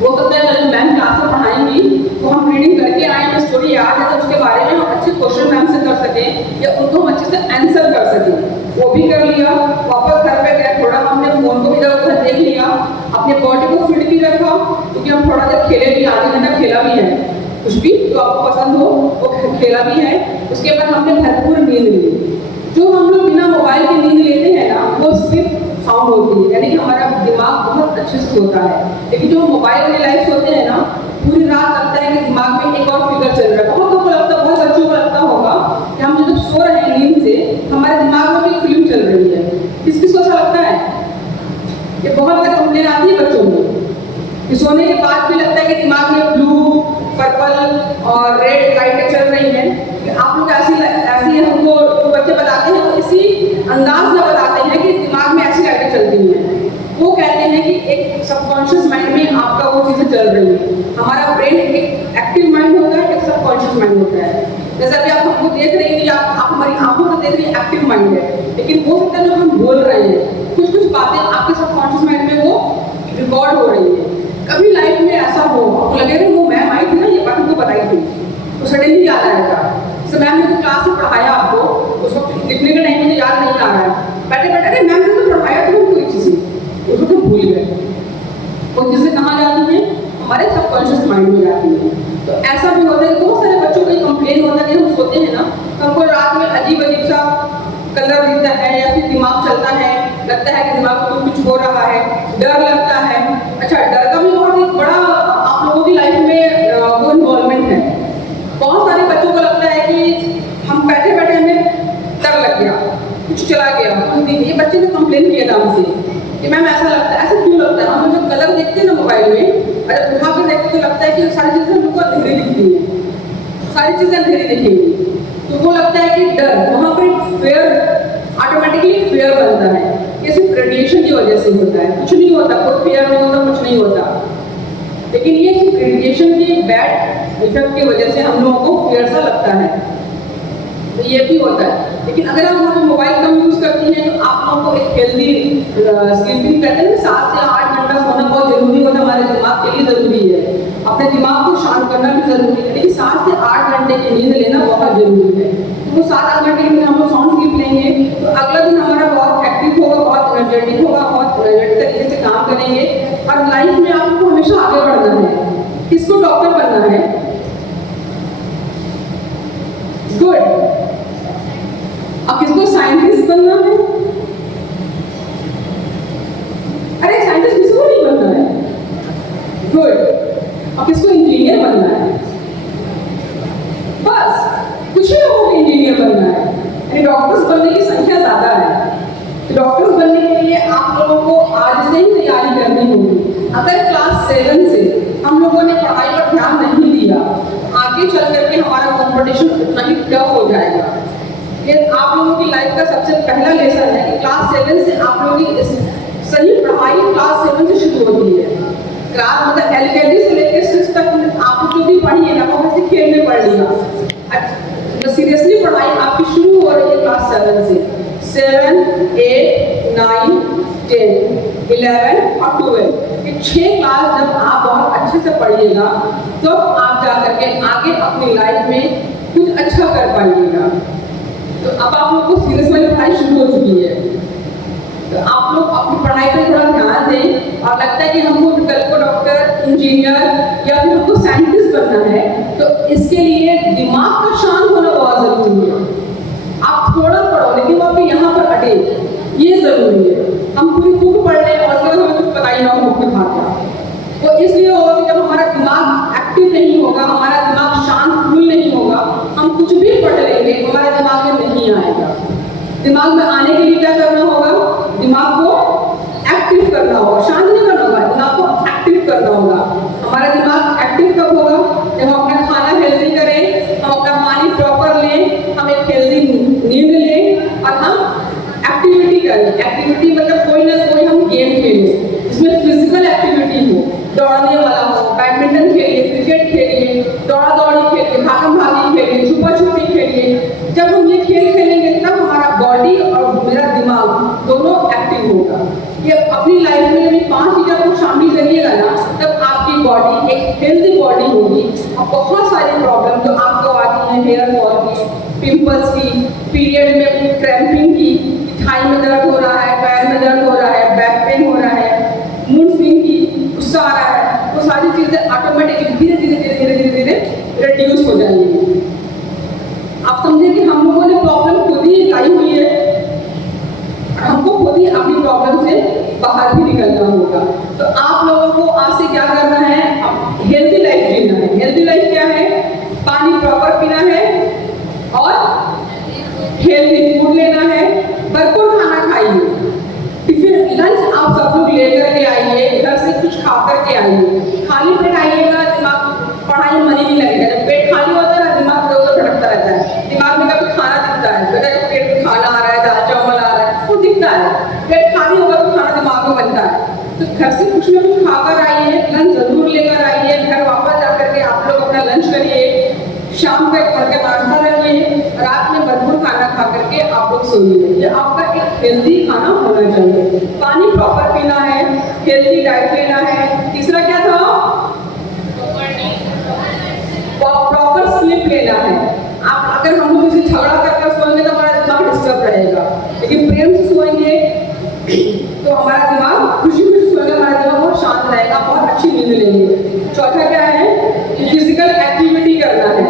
वो सकता है कल मैम क्लास में पढ़ाएंगी तो हम रीडिंग करके आए, हमें स्टोरी याद है तो उसके बारे में हम अच्छे क्वेश्चन मैम से कर सकें या उनको हम अच्छे से आंसर कर सकें। वो भी कर लिया। वापस घर पे गए, थोड़ा हमने फोन को भी इधर उधर देख लिया, अपने बॉडी को फिट भी रखा क्योंकि हम थोड़ा देर खेले भी, आधे घंटा खेला भी है, कुछ भी जो आपको पसंद हो वो खेला भी है। उसके बाद हमने भरपूर नींद ली। जो हम लोग बिना मोबाइल की नींद लेते हैं ना वो सिर्फ साउंड होती है, यानी कि हमारा दिमाग बहुत अच्छे से सोता है। लेकिन जो मोबाइल में लाइव सोते हैं ना, पूरी रात लगता है कि दिमाग में एक और फिगर चल रहा है। बहुत लोगों को लगता है, बहुत बच्चों को लगता होगा कि हम जब सो रहे हैं नींद से हमारे दिमाग में एक फिल्म चल रही है। किस किस को ऐसा लगता है? ये बहुत ज़्यादा कंप्लेन आती है बच्चों में कि सोने के बाद भी लगता है कि दिमाग में ब्लू, पर्पल और रेड लाइटें चल रही हैं। आप लोग ऐसी हमको बच्चे बताते हैं और इसी अंदाज में बताते हैं कि दिमाग में ऐसी लाइटें चलती हैं। वो कहते हैं कि एक सबकॉन्शियस माइंड में आपका वो चीज़ें चल रही हैं। हमारा ब्रेन एक एक्टिव माइंड होता है, एक सबकॉन्शियस माइंड होता है। जैसा कि आप हमको देख रही हैं, आप हमारी आंखों से देख रही हैं, एक्टिव माइंड है। लेकिन वो सकता है जब हम बोल रहे हैं कुछ बातें आपके सबकॉन्शियस माइंड में वो रिकॉर्ड हो रही है। कभी लाइफ में ऐसा हो आपको लगे कि वो मैम आई थी ना, ये बात हमको बताई थी, तो सडनली याद आएगा। जैसे मैम ने तो क्लास में पढ़ाया आपको, उस वक्त लिखने का टाइम मुझे याद नहीं आ रहा है, बैठे बैठे अरे मैम ने तो पढ़ाया था कोई चीज़ें, उसको तो भूल गए। वो चीज़ें कहाँ जाती हैं? हमारे सबकॉन्शियस माइंड में जाती हैं। तो ऐसा भी होता है, बहुत सारे बच्चों का ये कंप्लेन होता है कि हम सोते हैं ना तो हमको रात में अजीब अजीब सा कलर दिखता है या फिर दिमाग चलता है, लगता है कि दिमाग में कुछ हो रहा है, डर लगता है। अच्छा, डर का भी बहुत एक बड़ा आप लोगों की लाइफ में वो इन्वॉल्वमेंट है। बहुत सारे बच्चों को लगता है कि हम बैठे बैठे हमें डर लग गया, कुछ चला गया। उस दिन ये बच्चे ने कंप्लेन किया था हमसे कि मैम ऐसा लगता है, ऐसा क्यों लगता है? हम जब कलर देखते हैं ना मोबाइल में, अगर उठा कर देखते तो लगता है कि सारी चीज़ें हमको अंधेरी दिखती हैं, सारी चीज़ें अंधेरी दिखेंगी। तो वो लगता है कि डर, वहाँ पर एक फेयर, ऑटोमेटिकली फेयर बनता है। ये सिर्फ रेडिएशन की वजह से होता है, कुछ नहीं होता, कोई फेयर नहीं होता, कुछ नहीं होता। लेकिन ये सिर्फ रेडिएशन की बैड इफेक्ट की वजह से हम लोगों को फेयर सा लगता है, तो ये भी होता है। लेकिन अगर आप वहाँ पर मोबाइल कम यूज़ करती हैं तो आप लोगों को एक हेल्दी स्लीपिंग कहते हैं, 7 से 8 घंटा सोना बहुत जरूरी होता है, हमारे दिमाग के लिए ज़रूरी है। अपने दिमाग को शांत करना भी ज़रूरी है, लेकिन 7 से 8 घंटे की नींद लेना बहुत ज़रूरी है। तो 7-8 घंटे की हम लोग साउंड स्लीप लेंगे तो अगला दिन हमारा बहुत एक्टिव होगा, बहुत एनर्जेटिक होगा, बहुत एनर्जेटिक तरीके से काम करेंगे और लाइफ में आपको हमेशा आगे बढ़ना है। किसको डॉक्टर बनना है? गुड। अब किसको साइंटिस्ट बनना है? अरे साइंटिस्ट किसको नहीं बनना है? गुड। अब किसको इंजीनियर बनना है? बस कुछ ही लोगों को इंजीनियर बनना है, यानी डॉक्टर्स बनने की संख्या ज्यादा है। डॉक्टर्स बनने के लिए आप लोगों को आज से ही तैयारी करनी होगी। अगर क्लास 7 से हम लोगों ने पढ़ाई पर ध्यान नहीं दिया, आगे चल करके हमारा कंपटीशन उतना ही टफ हो जाएगा। ये आप लोगों की लाइफ का सबसे पहला लेसन है कि क्लास 7 से आप लोगों की सही पढ़ाई क्लास 7 से शुरू होती है। क्लास मतलब LKG से लेकर 6 तक आप जो भी पढ़ी है ना वो वैसे खेल में पढ़ लिया। जो सीरियसली पढ़ाई आपकी शुरू हो रही है क्लास 7 से। 7, 8, 9, 10, 11 और 12 ये 6 क्लास जब आप बहुत अच्छे से पढ़िएगा तो आप जा करके आगे अपनी लाइफ में कुछ अच्छा कर पाइएगा। तो अब आप लोग को सीरियस वाली पढ़ाई शुरू हो चुकी है, तो आप लोग अपनी पढ़ाई पर थोड़ा ध्यान दें। और लगता है कि हमको कल को डॉक्टर, इंजीनियर या फिर हमको साइंटिस्ट बनना है, तो इसके लिए दिमाग का शांत होना बहुत जरूरी है। आप थोड़ा पढ़ो लेकिन वो भी यहाँ पर अटे, ये जरूरी है। हम पूरी बुक पढ़ लें और उसके बाद हमें कुछ पता ही ना हो बुक में खाता, वो इसलिए होगा कि जब हमारा दिमाग एक्टिव नहीं होगा, हमारा दिमाग शांत कूल नहीं होगा, हम कुछ भी पढ़ लेंगे हमारे दिमाग में नहीं आएगा। दिमाग में आने के लिए क्या करना होगा? दिमाग को एक्टिव करना होगा, शांत नहीं करना होगा, दिमाग को एक्टिव करना होगा। हमारा दिमाग एक्टिव कब होगा? जब हम अपना खाना हेल्दी करें, हम अपना पानी प्रॉपर लें, हम एक हेल्दी नींद लें और हम एक्टिविटी करें। एक्टिविटी मतलब कोई ना कोई हम गेम खेलें जिसमें फिजिकल एक्टिविटी हो, दौड़ने वाला हो, बैडमिंटन खेलिए, क्रिकेट खेलिए, दौड़ा दौड़ी खेलिए, भागम भागी खेलिए, छुपा छुपी खेलिए। जब हम ये खेल खेलेंगे तब हमारा बॉडी और मेरा दिमाग दोनों एक्टिव होगा। ये अपनी करिएगा ना, तब आपकी बॉडी एक हेल्दी बॉडी होगी। और बहुत सारी प्रॉब्लम जो आपको आती हैं, हेयर फॉल की, पिंपल्स की, पीरियड में क्रैम्पिंग की, थाई में दर्द हो रहा है, पैर में दर्द हो रहा है, बैक पेन हो रहा है, मूड स्विंग की, गुस्सा आ रहा है, वो सारी चीज़ें ऑटोमेटिकली धीरे धीरे धीरे धीरे धीरे धीरे रिड्यूस हो जाएंगी। आप समझे कि हम लोगों ने प्रॉब्लम खुद ही लाई हुई है, हमको खुद ही अपनी प्रॉब्लम से बाहर भी निकलना होगा। तो आप लोगों को आज से क्या करना है, हेल्दी लाइफ जीना है। हेल्दी लाइफ क्या है, पानी प्रॉपर पीना है और हेल्दी फूड लेना है, भरपूर खाना खाइए। टिफिन लंच आप सब लोग लेकर के आइए, घर से कुछ खा कर के आइए। खाली पेट आइएगा, दिमाग पढ़ाई में मन ही नहीं लगेगा। जब पेट खाली होता है ना, दिमाग इधर उधर भटकता रहता है, दिमाग में कभी खाना दिखता है, बेटा जब पेट में खाना आ रहा है, दाल चावल आ रहा है, वो दिखता है। पेट खाली होगा तो खाना दिमाग में बनता है। तो घर से कुछ ना कुछ खाकर आइए, लंच जरूर लेकर आइए। घर वापस जाकर के आप लोग अपना लंच करिए, शाम का घर का नाश्ता रखिए, रात में भरपूर खाना खा करके आप लोग सोइए। ये आपका एक हेल्दी खाना होना चाहिए। पानी प्रॉपर पीना है, हेल्दी डाइट लेना है। तीसरा क्या था, प्रॉपर स्लीप लेना है। आप अगर हम लोग किसी झगड़ा कर सोएंगे तो हमारा दिमाग डिस्टर्ब रहेगा, लेकिन प्रेम से सोएंगे तो हमारा दिमाग खुशी खुशी सोएगा, हमारा दिमाग बहुत शांत रहेगा, बहुत अच्छी नींद लेंगे। चौथा क्या है, फिजिकल एक्टिविटी करना है।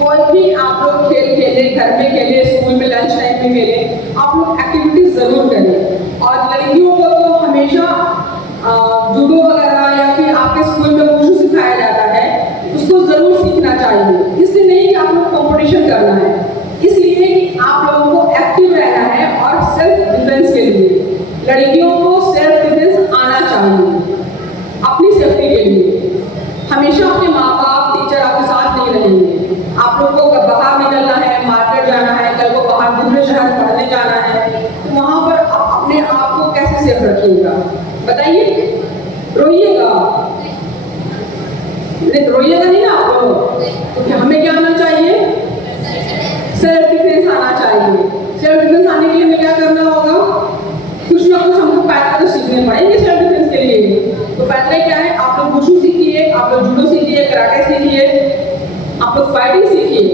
कोई भी आप लोग खेल खेले, घर में खेले, स्कूल में लंच टाइम में खेले, आप लोग एक्टिविटी जरूर करें। और लड़कियों को तो हमेशा जूडो वगैरह या फिर आपके स्कूल में वुशु सिखाया जाता है, उसको जरूर सीखना चाहिए। इसलिए नहीं कि आप लोग कॉम्पिटिशन करना है, इसलिए कि आप लोगों को एक्टिव रहना है। और सेल्फ डिफेंस के लिए लड़कियों को सेल्फ डिफेंस आना चाहिए, अपनी सेफ्टी के लिए। हमेशा अपने माँ बाप, टीचर आपके साथ नहीं रहेंगे। आप लोगों को बाहर निकलना है, मार्केट जाना है, कल को बाहर दूसरे शहर पढ़ने जाना है, तो वहाँ पर आप अपने आप को कैसे सेफ रखिएगा, बताइए। रोइएगा रोइएगा नहीं ना आप लोग, तो हमें क्या आना चाहिए, सेल्फ डिफेंस आना चाहिए। सेल्फ डिफेंस आने के लिए हमें क्या करना होगा, कुछ ना कुछ हमको पैटर्न तो सीखने पड़ेंगे सेल्फ डिफेंस के लिए। तो पैटर्न क्या है, आप लोग वुशु सीखिए, आप लोग जूडो सीखिए, कराटे सीखिए, आप लोग फाइटिंग सीखिए।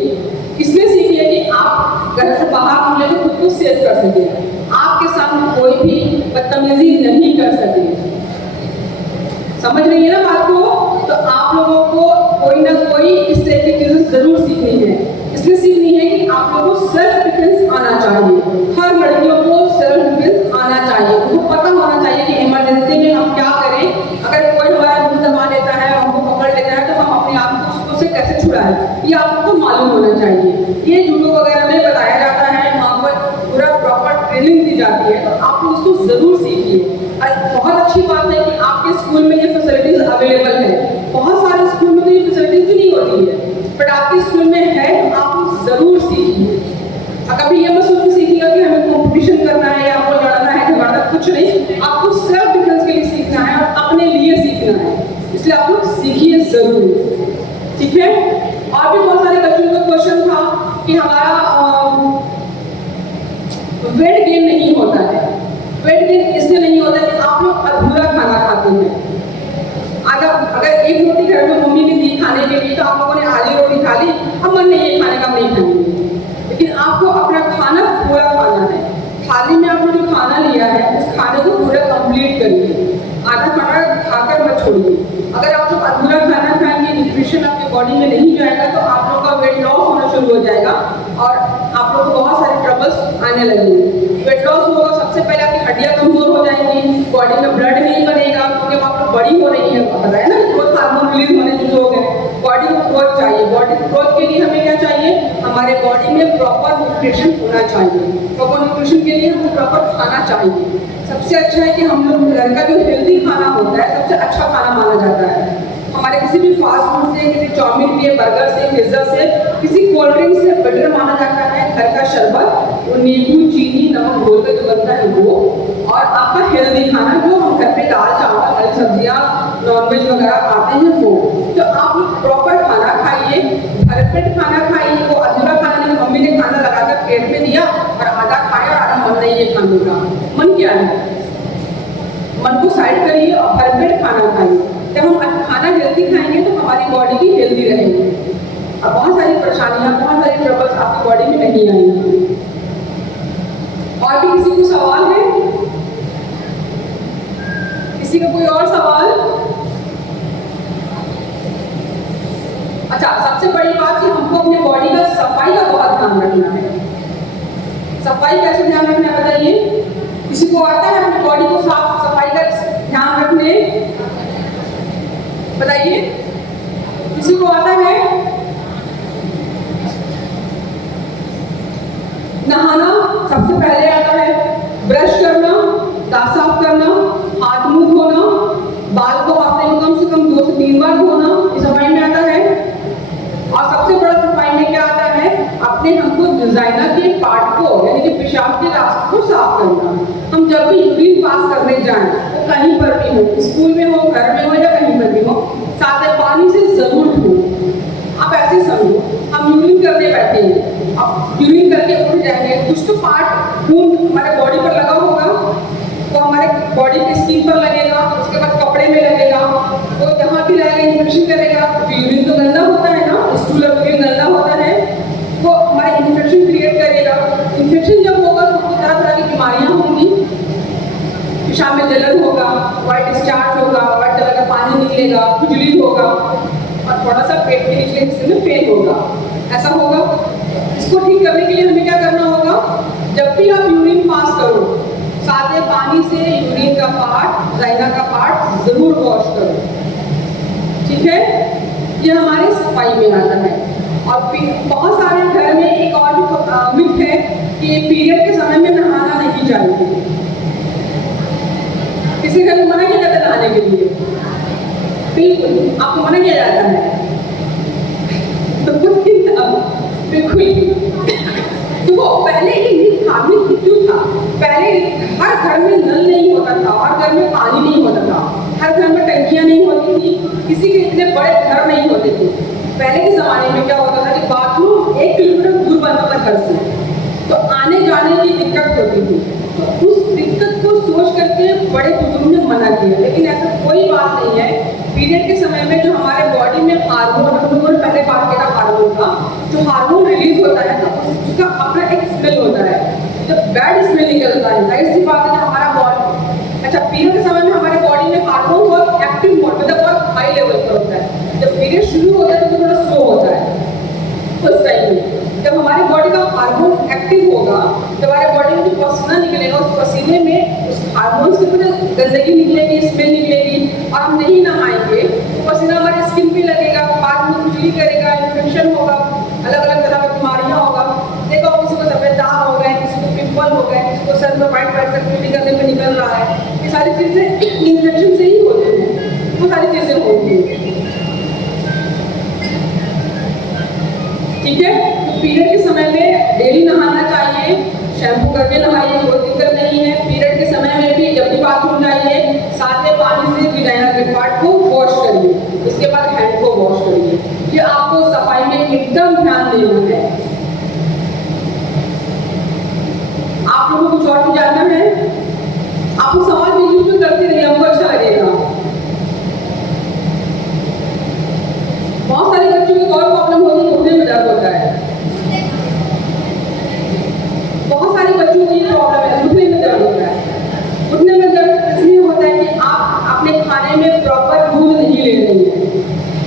इसलिए सीखिए कि आप घर से बाहर निकले तो खुद को सेफ कर सके, आपके साथ कोई भी बदतमीजी नहीं कर सके। समझ रही है ना बात को। तो आप लोगों को कोई ना कोई इस तरह की चीजें जरूर सीखनी है। इसलिए सीखनी है कि आप लोगों को सेल्फ डिफेंस आना चाहिए। हर लड़कियों को सेल्फ डिफेंस आना चाहिए। उनको पता होना चाहिए कि इमरजेंसी में हम क्या करें। अगर कोई हमारा मुंह दबा लेता है, हमको पकड़ लेता है, तो हम अपने आप को उससे कैसे छुड़ाएं, ये आपको मालूम होना चाहिए। ये जूडो वगैरह में बताया जाता है, वहाँ पर पूरा प्रॉपर ट्रेनिंग दी जाती है, तो आप उसको जरूर सीखिए। बहुत अच्छी बात है कि आपके स्कूल में ये फैसिलिटीज अवेलेबल है। बहुत सारे स्कूल में तो ये फैसिलिटीज भी नहीं होती है, बट आपके स्कूल में है, तो आप जरूर सीखिए। कभी ये मत सोच सीखिएगा कि हमें कॉम्पिटिशन करना है या आपको लड़ना है, झगड़ना, कुछ नहीं। आपको सेल्फ डिफेंस के लिए सीखना है और अपने लिए सीखना है, इसलिए आप लोग सीखिए जरूर, ठीक है। और भी बहुत सारे बच्चों का क्वेश्चन था कि हमारा वेट गेन नहीं होता है। वेट गेन इसलिए नहीं होता है कि आप लोग अधूरा खाना खाते हैं। अगर एक रोटी घर में मम्मी ने दी खाने के लिए, तो आप लोगों ने आधी रोटी खा ली, अब मन नहीं है खाने का, नहीं खाएंगे। लेकिन आपको अपना खाना पूरा खाना है। थाली में आपने जो खाना लिया है, उस खाने को पूरा कंप्लीट करिए, आधा खाना खाकर मत छोड़िए। अगर आप लोग अधूरा खाना खाएंगे, न्यूट्रिशन आपके बॉडी में नहीं जाएगा, तो आप लोग का वेट लॉस होना शुरू हो जाएगा और आप लोग को बहुत सारे ट्रबल्स आने लगेंगे। वेट लॉस होगा, सबसे पहले आपकी हड्डियां कमजोर हो जाएंगी, बॉडी में ब्लड नहीं बनेगा, क्योंकि आप लोग बड़ी हो रही है, पता है ना, ग्रोथ हार्मोन रिलीज होने शुरू हो गए। बॉडी को ग्रोथ चाहिए। बॉडी ग्रोथ के लिए हमें क्या चाहिए, हमारे बॉडी में प्रॉपर न्यूट्रिशन होना चाहिए। प्रॉपर न्यूट्रिशन के लिए हमें प्रॉपर खाना चाहिए। सबसे अच्छा है कि हम लोग घर का जो हेल्दी खाना होता है, सबसे अच्छा खाना माना जाता है। हमारे किसी भी फास्ट फूड से, किसी चाउमीन से, बर्गर से, पिज्जा से, किसी कोल्ड ड्रिंक से बेटर माना जाता है घर का शरबत, वो नींबू, चीनी, नमक घोल कर जो बनता है वो, और आपका हेल्दी खाना जो हम घर पे दाल चावल, हरी सब्जियाँ, नॉनवेज वगैरह खाते हैं वो। तो आप लोग प्रॉपर खाना खाइए, भरपेट खाना खाइए। वो अधूरा खाना नहीं, मम्मी ने खाना लगाकर पेट में दिया और आधा खाया और आधा मन नहीं है खाने का। मन क्या है, मन को साइड करिए और भरपेट खाना खाइए। जब हम खाना हेल्दी खाएंगे तो हमारी बॉडी भी हेल्दी रहेगी और बहुत सारी परेशानियां, बहुत सारी ट्रबल्स आपकी बॉडी में नहीं आएंगी। और भी किसी को सवाल है? किसी का कोई और सवाल? अच्छा, सबसे बड़ी बात कि हमको अपने बॉडी का सफाई का बहुत ध्यान रखना है। सफाई कैसे ध्यान रखना है बताइए? किसी को आता है अपनी बॉडी को साफ सफाई का ध्यान रखने? बताइए, किसी को आता है? नहाना सबसे पहले आता है, ब्रश करना, दांत साफ करना, हाथ मुंह धोना, बाल को हफ्ते में कम से कम 2 से 3 बार धोना, ये सफाई में आता है। और सबसे बड़ा सफाई में क्या आता है? अपने हमको वजाइना के पार्ट को यानी कि पेशाब के रास्ते को साफ करना। हम जब भी यूरिन पास करने जाएं, तो कहीं पर भी हो, स्कूल में हो, घर में हो या कहीं पर भी हो, सादे पानी से जरूर धो। आप ऐसे समझो, हम यूरिन करने बैठे हैं, अब यूरिन करके उठ जाएंगे, कुछ तो पार्ट खून हमारे बॉडी पर लगा होगा, तो हमारे बॉडी की स्किन पर लगेगा, उसके बाद कपड़े में लगेगा, तो जहाँ भी लगेगा इन्फेक्शन करेगा। तो यूरिन तो गंदा होता है ना, स्टूल और यूरिन गंदा होता है, वो हमारे इन्फेक्शन क्रिएट करेगा। इन्फेक्शन जब होगा तो हमको तरह तरह की बीमारियाँ होंगी, पेशाब में जलन होगा, वाइट डिस्चार्ज होगा, वाइट कलर का पानी निकलेगा, खुजली होगा और थोड़ा सा पेट के निचले हिस्से में पेन होगा, ऐसा होगा। इसको ठीक करने के लिए हमें क्या करना होगा? जब भी आप यूरिन पास करो, सादे पानी से यूरिन का पार्ट, वजाइना का पार्ट जरूर वॉश करो, ठीक है? ये हमारे सफाई में आता है। और बहुत सारे घर में एक और भी मिथ है कि पीरियड के समय में नहाना नहीं चाहिए। किसी घर में मना किया जाता है नहाने के लिए? बिल्कुल आपको मना किया जाता है, तो बिल्कुल। तो पहले ये धार्मिक क्यों था? पहले हर घर में नल नहीं होता था, हर घर में पानी नहीं होता था, हर घर में टंकियां नहीं होती थी, किसी के इतने बड़े घर नहीं होते थे। पहले के जमाने में क्या होता था कि बाथरूम 1 किलोमीटर दूर बनता था घर से, तो आने जाने की दिक्कत होती थी। तो उस दिक्कत को सोच करके बड़े बुजुर्ग ने मना किया, लेकिन ऐसा कोई बात नहीं है। पीरियड के समय में जो हमारे बॉडी में हार्मोन, पहले बात किया हार्मोन का, जो हार्मोन रिलीज होता है तो उसका अपना एक स्मेल होता है, जब बैड स्मेल निकलता है, जाहिर सी बात है हमारा बॉडी। अच्छा, पीरियड के समय में हमारे बॉडी में हार्मोन बहुत एक्टिव मोड मतलब बहुत हाई लेवल पर होता है। जब पीरियड शुरू होता है तो थोड़ा स्लो होता है उस टाइम में। जब हमारे बॉडी का हार्मोन एक्टिव होगा, जब हमारे बॉडी में जो पसीना निकलेगा, उस पसीने में उस हार्मोन से पूरी गंदगी निकलेगी, स्मेल निकलेगी, और हम नहीं नहाएंगे तो पसीना हमारे स्किन पे लगेगा, बाद में खुजली करेगा, इन्फेक्शन होगा, अलग अलग तरह की बीमारियाँ होगा। देखो किसी को सफेद दाग हो गए, किसी को पिंपल हो गए, किसी को सर में वाइट सर्कल निकलने में निकल रहा है, ये सारी चीज़ें इन्फेक्शन से ही होते हैं, वो सारी चीज़ें होती हैं, ठीक है? तो पीरियड के समय में डेली नहाना चाहिए, शैम्पू करके नहाइए, कोई दिक्कत नहीं है। पीरियड के समय में भी जब भी बाथरूम जाइए, सादे पानी से वजाइना के पार्ट को वॉश करिए, उसके बाद हैंड को वॉश करिए। ये आपको सफाई में एकदम ध्यान देना है। आप लोगों को कुछ और भी जानना है? आपको सवाल बीच में करते रहिए, हमको अच्छा लगेगा। बहुत सारे बच्चों की और प्रॉब्लम होती है, घुटने में दर्द होता है। बहुत सारे बच्चों को ये प्रॉब्लम है, घुटने में दर्द होता है। घुटने में दर्द इसलिए होता है कि आप अपने खाने में प्रॉपर दूध नहीं ले रही है।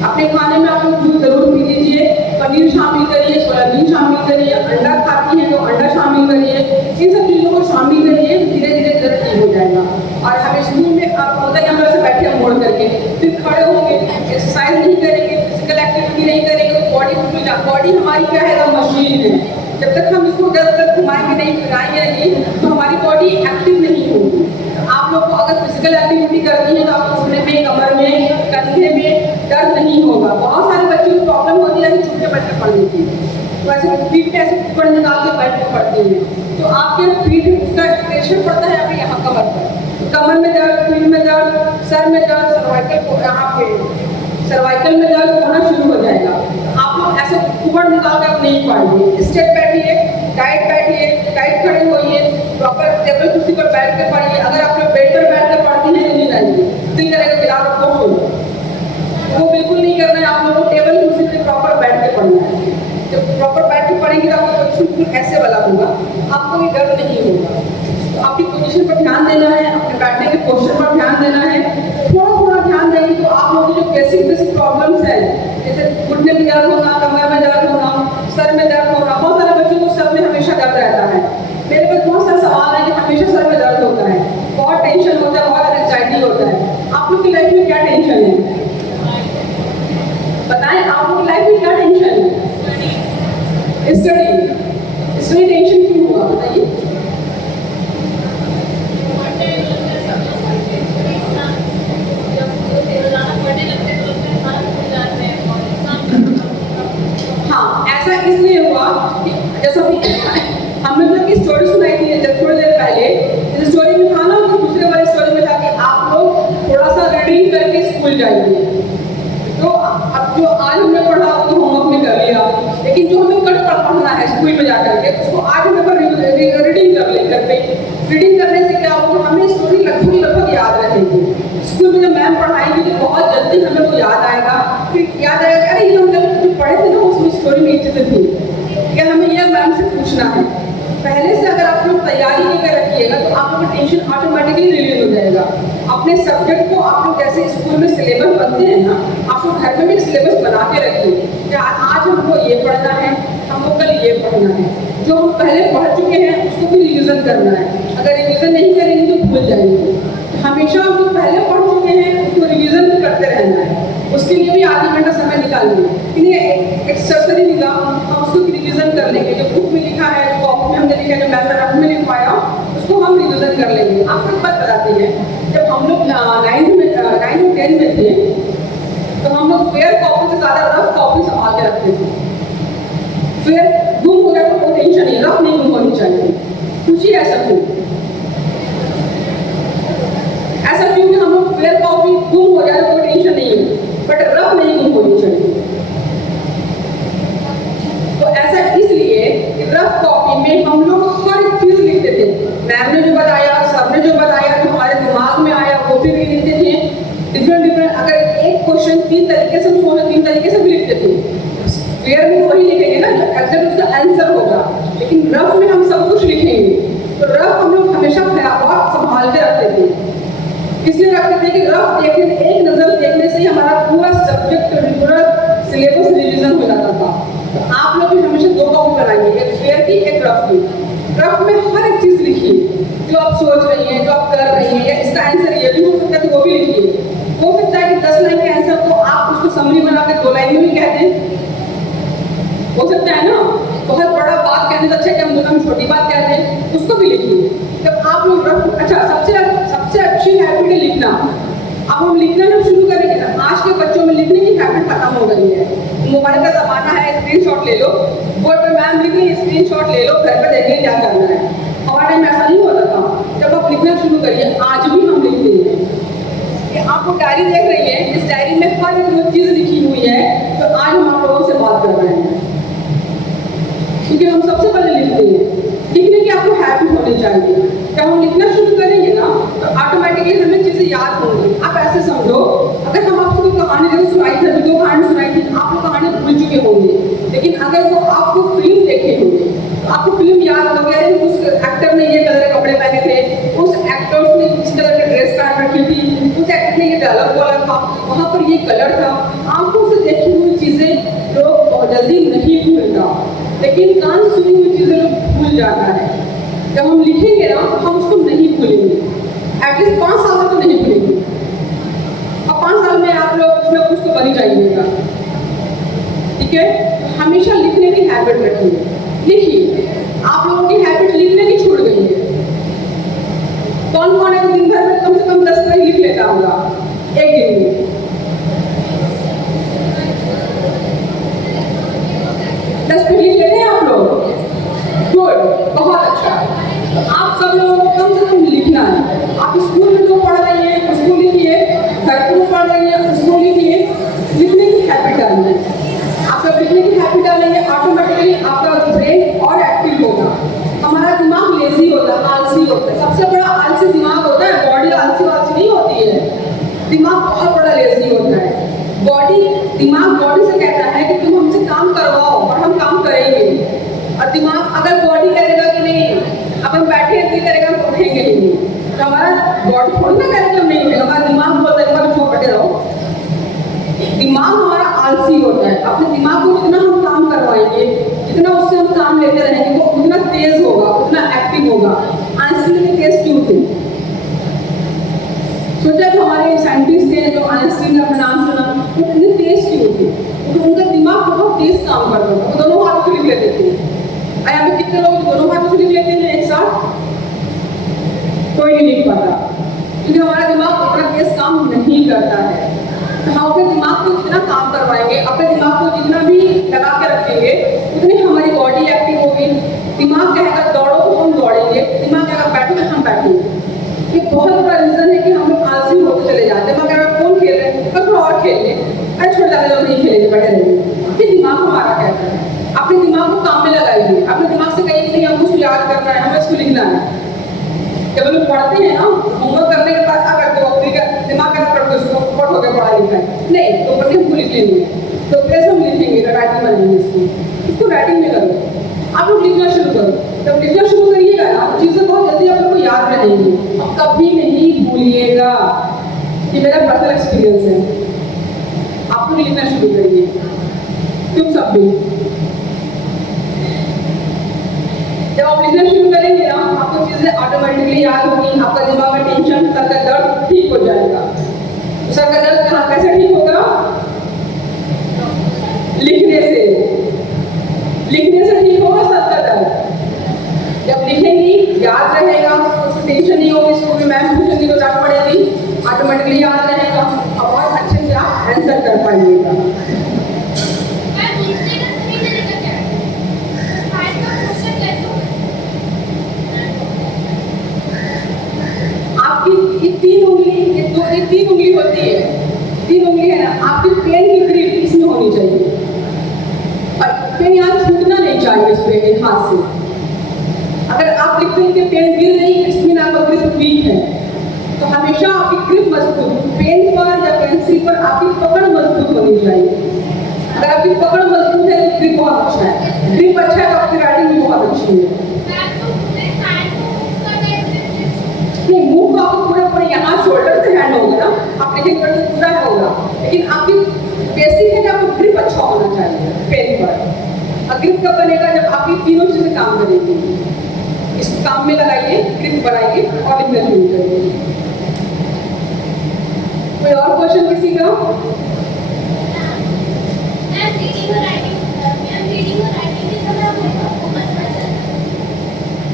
अपने खाने में आप लोग दूध जरूर पी लीजिए, पनीर शामिल करिए, सोयाबीन शामिल करिए, अंडा खाती हैं तो अंडा शामिल करिए, इन सब चीज़ों को शामिल करिए, धीरे धीरे दर्द ठीक हो जाएगा। और हम स्कूल में आप होता है हम ऐसे बैठे मोड़ करके, फिर खड़े होंगे, एक्सरसाइज नहीं करेंगे, फिजिकल एक्टिविटी नहीं करेंगे, तो बॉडी हमारी क्या है, मशीन है। जब तक हम इसको जब तक घुमाएंगे नहीं, फिराएंगे नहीं, तो हमारी बॉडी एक्टिव नहीं होगी। आप लोग को अगर फिजिकल एक्टिविटी करनी है तो आपको घुटने में, कमर में, कंधे में दर्द नहीं होगा। बहुत सारे बच्चों को प्रॉब्लम होती है कि छुट्टे बैठ कर पढ़ लेती है, तो ऐसे पीठ पे ऐसे ऊपर निकाल के बैठ कर पढ़ती है, तो आपके पीठ उसका प्रेशर पड़ता है आपके यहाँ कमर पर, कमर में दर्द, पीठ में दर्द, सर में दर्द, सर्वाइकल यहाँ पे सर्वाइकल में दर्द होना शुरू हो जाएगा। आप लोग ऐसे ऊपर निकाल कर नहीं पढ़िए, स्ट्रेट बैठिए, टाइट खड़े होइए, प्रॉपर टेबल कुर्सी पर बैठ के पढ़िए। अगर आप लोग बेड पर बैठ कर पढ़ती हैं वाला होगा, आपको ये डर नहीं होगा। तो आपकी पोजीशन पर ध्यान देना है, अपने बैठने के पोस्चर पर ध्यान देना है। थोड़ा थोड़ा ध्यान देंगे तो आप लोगों की जो बेसिक प्रॉब्लम्स हैं, जैसे घुटने में दर्द होना, कमर में दर्द होना, सर में दर्द होना, बहुत सारे बच्चों को सर में हमेशा दर्द रहता है। मेरे पास बहुत सारे सवाल है कि हमेशा सर में दर्द होता है, बहुत टेंशन होता है, बहुत एंग्जाइटी होता है। आप लोग की लाइफ में क्या टेंशन है? बताएं, आप लोग की लाइफ में क्या टेंशन है? स्टडी टेंशन क्यों हुआ बताइए? हाँ, ऐसा इसलिए हुआ कि जैसा हमने मतलब की स्टोरी सुनाई थी जब थोड़ी देर पहले, इस स्टोरी में था ना कि दूसरे वाली स्टोरी में था कि आप लोग थोड़ा सा रीडिंग करके स्कूल जाइए। तो अब जो आज हमने पढ़ा वो होमवर्क में कर लिया, लेकिन जो हमें कल पढ़ना है स्कूल में जाकर के उसको आज हमें रीडिंग कर ले करके। रीडिंग करने से क्या होगा, हमें स्टोरी लगभग याद रहेगी। स्कूल में जब मैम पढ़ाएंगी तो बहुत जल्दी हमें वो याद आएगा, फिर याद आएगा अरे ये हम जब पढ़े थे ना उसमें स्टोरी में चीज़ें थी, क्या हमें यह मैम से पूछना है। पहले से अगर आप लोग तैयारी करके रखिएगा तो आप लोग का टेंशन ऑटोमेटिकली रिलीज हो जाएगा। अपने सब्जेक्ट को आप लोग जैसे स्कूल में सिलेबस बनते हैं ना, आप लोग घर में भी सिलेबस बना के रखिए कि आज हमको ये पढ़ना है, हमको कल ये पढ़ना है। जो हम पहले पढ़ चुके हैं उसको भी रिविज़न करना है। अगर रिविज़न नहीं करेंगे तो भूल जाएंगे। हमेशा हम जो पहले पढ़ चुके हैं उसको रिविज़न भी करते रहना है। उसके लिए भी आधा घंटा समय निकालिए, लेकिन एक सरसरी निगाह हम उसको रिविज़न कर लेंगे। जो बुक में लिखा है, जो कॉपी में हमने लिखा है, जो मैम ने रफ में लिखवाया उसको हम रिविज़न कर लेंगे। आपको एक बात बताती है, जब हम लोग 9th और 10th में थे तो हम लोग फेयर कॉपी से ज़्यादा रफ कॉपी संभाल के रखते थे। फेयर गुम हो गया तो कोई टेंशन नहीं, रफ नहीं गुम होनी चाहिए। पूछिए ऐसा क्यों? ऐसा क्यों कि हम लोग फेयर कॉपी गुम हो जाए तो कोई टेंशन नहीं है, बट रफ नहीं गुम होनी चाहिए। तो ऐसा इसलिए कि रफ कॉपी में हम लोग हर चीज लिखते थे। मैम ने जो बताया, सर ने जो बताया, जो हमारे दिमाग में आया वो भी लिखते थे। डिफरेंट अगर एक क्वेश्चन 3 तरीके से उसको 3 तरीके से भी लिखते थे। फेयर में वही लिखेंगे ना जो एग्जैक्ट उसका आंसर होगा, लेकिन रफ में हम सब कुछ लिखेंगे। तो रफ हम लोग हमेशा बहुत संभाल के रखते थे। इसलिए रखते थे कि रफ देखने, एक नज़र देखने से ही हमारा पूरा सब्जेक्ट, पूरा सिलेबस रिविजन हो जाता था। तो आप लोग भी हमेशा 2 कॉपी बनाइए, एक फेयर की, एक रफ की। रफ में हर एक चीज़ लिखिए जो आप सोच रही हैं, जो आप कर रही हैं, या इसका आंसर ये भी हो सकता है तो वो भी लिखिए। हो सकता है कि 10 लाइन के आंसर को आप उसको समरी बना के 2 लाइन में भी कह दें, हो सकता है ना। बहुत बड़ा बात कहने से अच्छा कि हम छोटी बात कहते हैं, उसको भी लिखिए। जब आप लोग रफ, अच्छा सबसे अच्छी हैबिट है लिखना। अब हम लिखना जब शुरू करेंगे ना, आज के बच्चों में लिखने की हैबिट खत्म हो गई है। मोबाइल का ज़माना है, स्क्रीनशॉट ले लो, बोर्ड पर मैम लिख रही स्क्रीनशॉट ले लो, घर पर देखिए क्या करना है। हमारे टाइम ऐसा नहीं होता था। जब आप लिखना शुरू करिए, आज भी हम लिखते हैं कि आप वो डायरी देख रही है, इस डायरी में हर एक चीज़ लिखी हुई है तो आज हम आप लोगों से बात कर रहे हैं, क्योंकि हम सबसे पहले लिखते हैं। लिखने की आपको हैबिट होनी चाहिए। जब हम लिखना शुरू करेंगे ना तो ऑटोमेटिकली हमें चीज़ें याद होंगी। आप ऐसे समझो, अगर हम आपको कोई कहानी जब सुनाई थी, 2 कहानी सुनाई थी, आप लोग कहानी भूल चुके होंगे, लेकिन अगर वो आपको फिल्म देखे होंगे तो आपको फिल्म याद हो गया है। उस एक्टर ने ये कलर के कपड़े पहने थे, उस एक्टर्स ने इस कलर की ड्रेस पहन रखी थी, उस एक्टर ने ये डायलॉग बोला था, वहाँ पर ये कलर था। आंखों से देखी हुई चीज़ें लोग बहुत जल्दी नहीं भूलता, लेकिन कान से सुनी हुई चीज़ें लोग भूल जाता है। जब हम लिखेंगे ना तो हम उसको नहीं भूलेंगे, एटलीस्ट 5 साल तो नहीं भूलेंगे। और 5 साल में आप लोग कुछ ना कुछ तो बन ही जाइएगा, ठीक है। हमेशा लिखने की हैबिट रखिए, लिखिए। आप लोगों की हैबिट लिखने की छूट गई है। कौन कौन है दिन भर में कम से कम 10 पेज लिख लेता होगा एक दिन में? 10 पेज लिख लेते हैं आप लोग? गुड, बहुत अच्छा। तो आप सब लोगों को कम से कम लिखना है। आप स्कूल में जो पढ़ रही हैं उसको लिखिए, घर में पढ़ रही हैं उसको लिखिए। लिखने की हैबिट डालिए। आप जब लिखने की हैबिट डालेंगे ऑटोमेटिकली आपका ब्रेन और एक्टिव होगा। हमारा दिमाग लेजी होता है, आलसी होता है। सबसे बड़ा आलसी दिमाग होता है, बॉडी आलसी नहीं होती है। दिमाग बहुत बड़ा लेजी होता है। दिमाग बॉडी से कहता है कि तुम हमसे काम करवाओ और हम काम करेंगे। और दिमाग, अगर बॉडी नहीं करेगा हम उठेंगे ही नहीं। तो हमारा बॉडी थोड़ी ना करेगा हम नहीं उठेगा, हमारा दिमाग बोलता है तुम बैठे रहो। दिमाग हमारा आलसी होता है। अपने दिमाग को जितना हम काम करवाएंगे, जितना उससे हम काम लेते रहेंगे, वो उतना तेज होगा, उतना एक्टिव होगा। आइंस्टीन ने तेज क्यों थे? सोचा कि हमारे साइंटिस्ट थे जो आइंस्टीन ने अपना नाम सुना, वो इतने तेज क्यों थे? तो उनका दिमाग बहुत तेज काम करता था, वो दोनों हाथों से लिख लेते थे। यहाँ पे कितने लोग दोनों हाथों से लिख लेते हैं एक साथ? कोई नहीं लिख पाता, क्योंकि हमारा दिमाग उतना तेज काम नहीं करता है। तो हम अपने दिमाग को जितना काम करवाएंगे, अपने दिमाग को जितना भी लगा के रखेंगे, उतनी हमारी बॉडी एक्टिव होगी। दिमाग कहेगा दौड़ो तो हम दौड़ेंगे, दिमाग कहेगा बैठो तो हम बैठेंगे। ये बहुत बड़ा रीजन है कि हम लोग आलसी होते चले जाते हैं। मगर अगर कौन खेल रहे हैं बस थोड़ा और खेल लें, अरे छोड़ जाते लोग नहीं खेलेंगे, बैठे रहेंगे। ये दिमाग हमारा कहता है। अपने दिमाग को काम में लगाइए, अपने दिमाग से कहिए कि नहीं हमको कुछ याद करना है, हमें इसको लिखना है। जब हम लोग पढ़ते हैं ना, होमवर्क करने के बाद क्या करते हो, दिमाग का पढ़ते उसको पढ़ हो गया पढ़ा लिखा है नहीं, तो पढ़ने हमको लिख लेंगे। तो कैसे हम लिखेंगे? राइटिंग बनाएंगे इसको राइटिंग में करो। आप लोग लिखना शुरू करो। जब लिखना शुरू करिएगा ना, चीज़ें बहुत जल्दी आप लोग को याद रहेंगी और कभी नहीं भूलिएगा। ये मेरा पर्सनल एक्सपीरियंस है। आप लोग लिखना शुरू करिए, तुम सब भी। जब आप लिखना शुरू करेंगे ना, आपको चीज़ें ऑटोमेटिकली याद होगी। आपका दिमाग में टेंशन, सर का दर्द ठीक हो जाएगा। सर का दर्द कहाँ कैसे ठीक होगा? लिखने से ठीक होगा सर का दर्द। जब लिखेंगी याद रहेगा, टेंशन नहीं होगी। इसको भी मैम पूछेंगी तो डांट पड़ेगी, ऑटोमेटिकली याद रहेगा और बहुत अच्छे से आप आंसर कर पाइएगा। आपकी ये तीन उंगली होती है, तीन उंगली है ना, आपकी पेन की ग्रिप इसमें होनी चाहिए और पेन यहाँ छूटना नहीं चाहिए इस पेन हाथ से। अगर आप लिखते हैं कि पेन गिर रही है, इसमें आपका ग्रिप वीक है, तो हमेशा आपकी ग्रिप मजबूत, पेन पर या पेंसिल पर आपकी पकड़ मजबूत होनी चाहिए। अगर आपकी पकड़ मजबूत है तो ग्रिप बहुत अच्छा है, ग्रिप अच्छा है तो आपकी राइटिंग भी बहुत अच्छी है। नहीं, मुंह का आपको पूरा यहाँ शोल्डर से हैंड होगा ना, आप लिखेंगे तो पूरा होगा, लेकिन आपकी बेसिक है कि आपको ग्रिप अच्छा होना चाहिए पेन पर। और ग्रिप कब बनेगा? जब आपकी तीनों चीजें काम करेंगी। इसको काम में लगाइए, ग्रिप बनाइए और लिखना शुरू करिए। कोई और क्वेश्चन किसी का?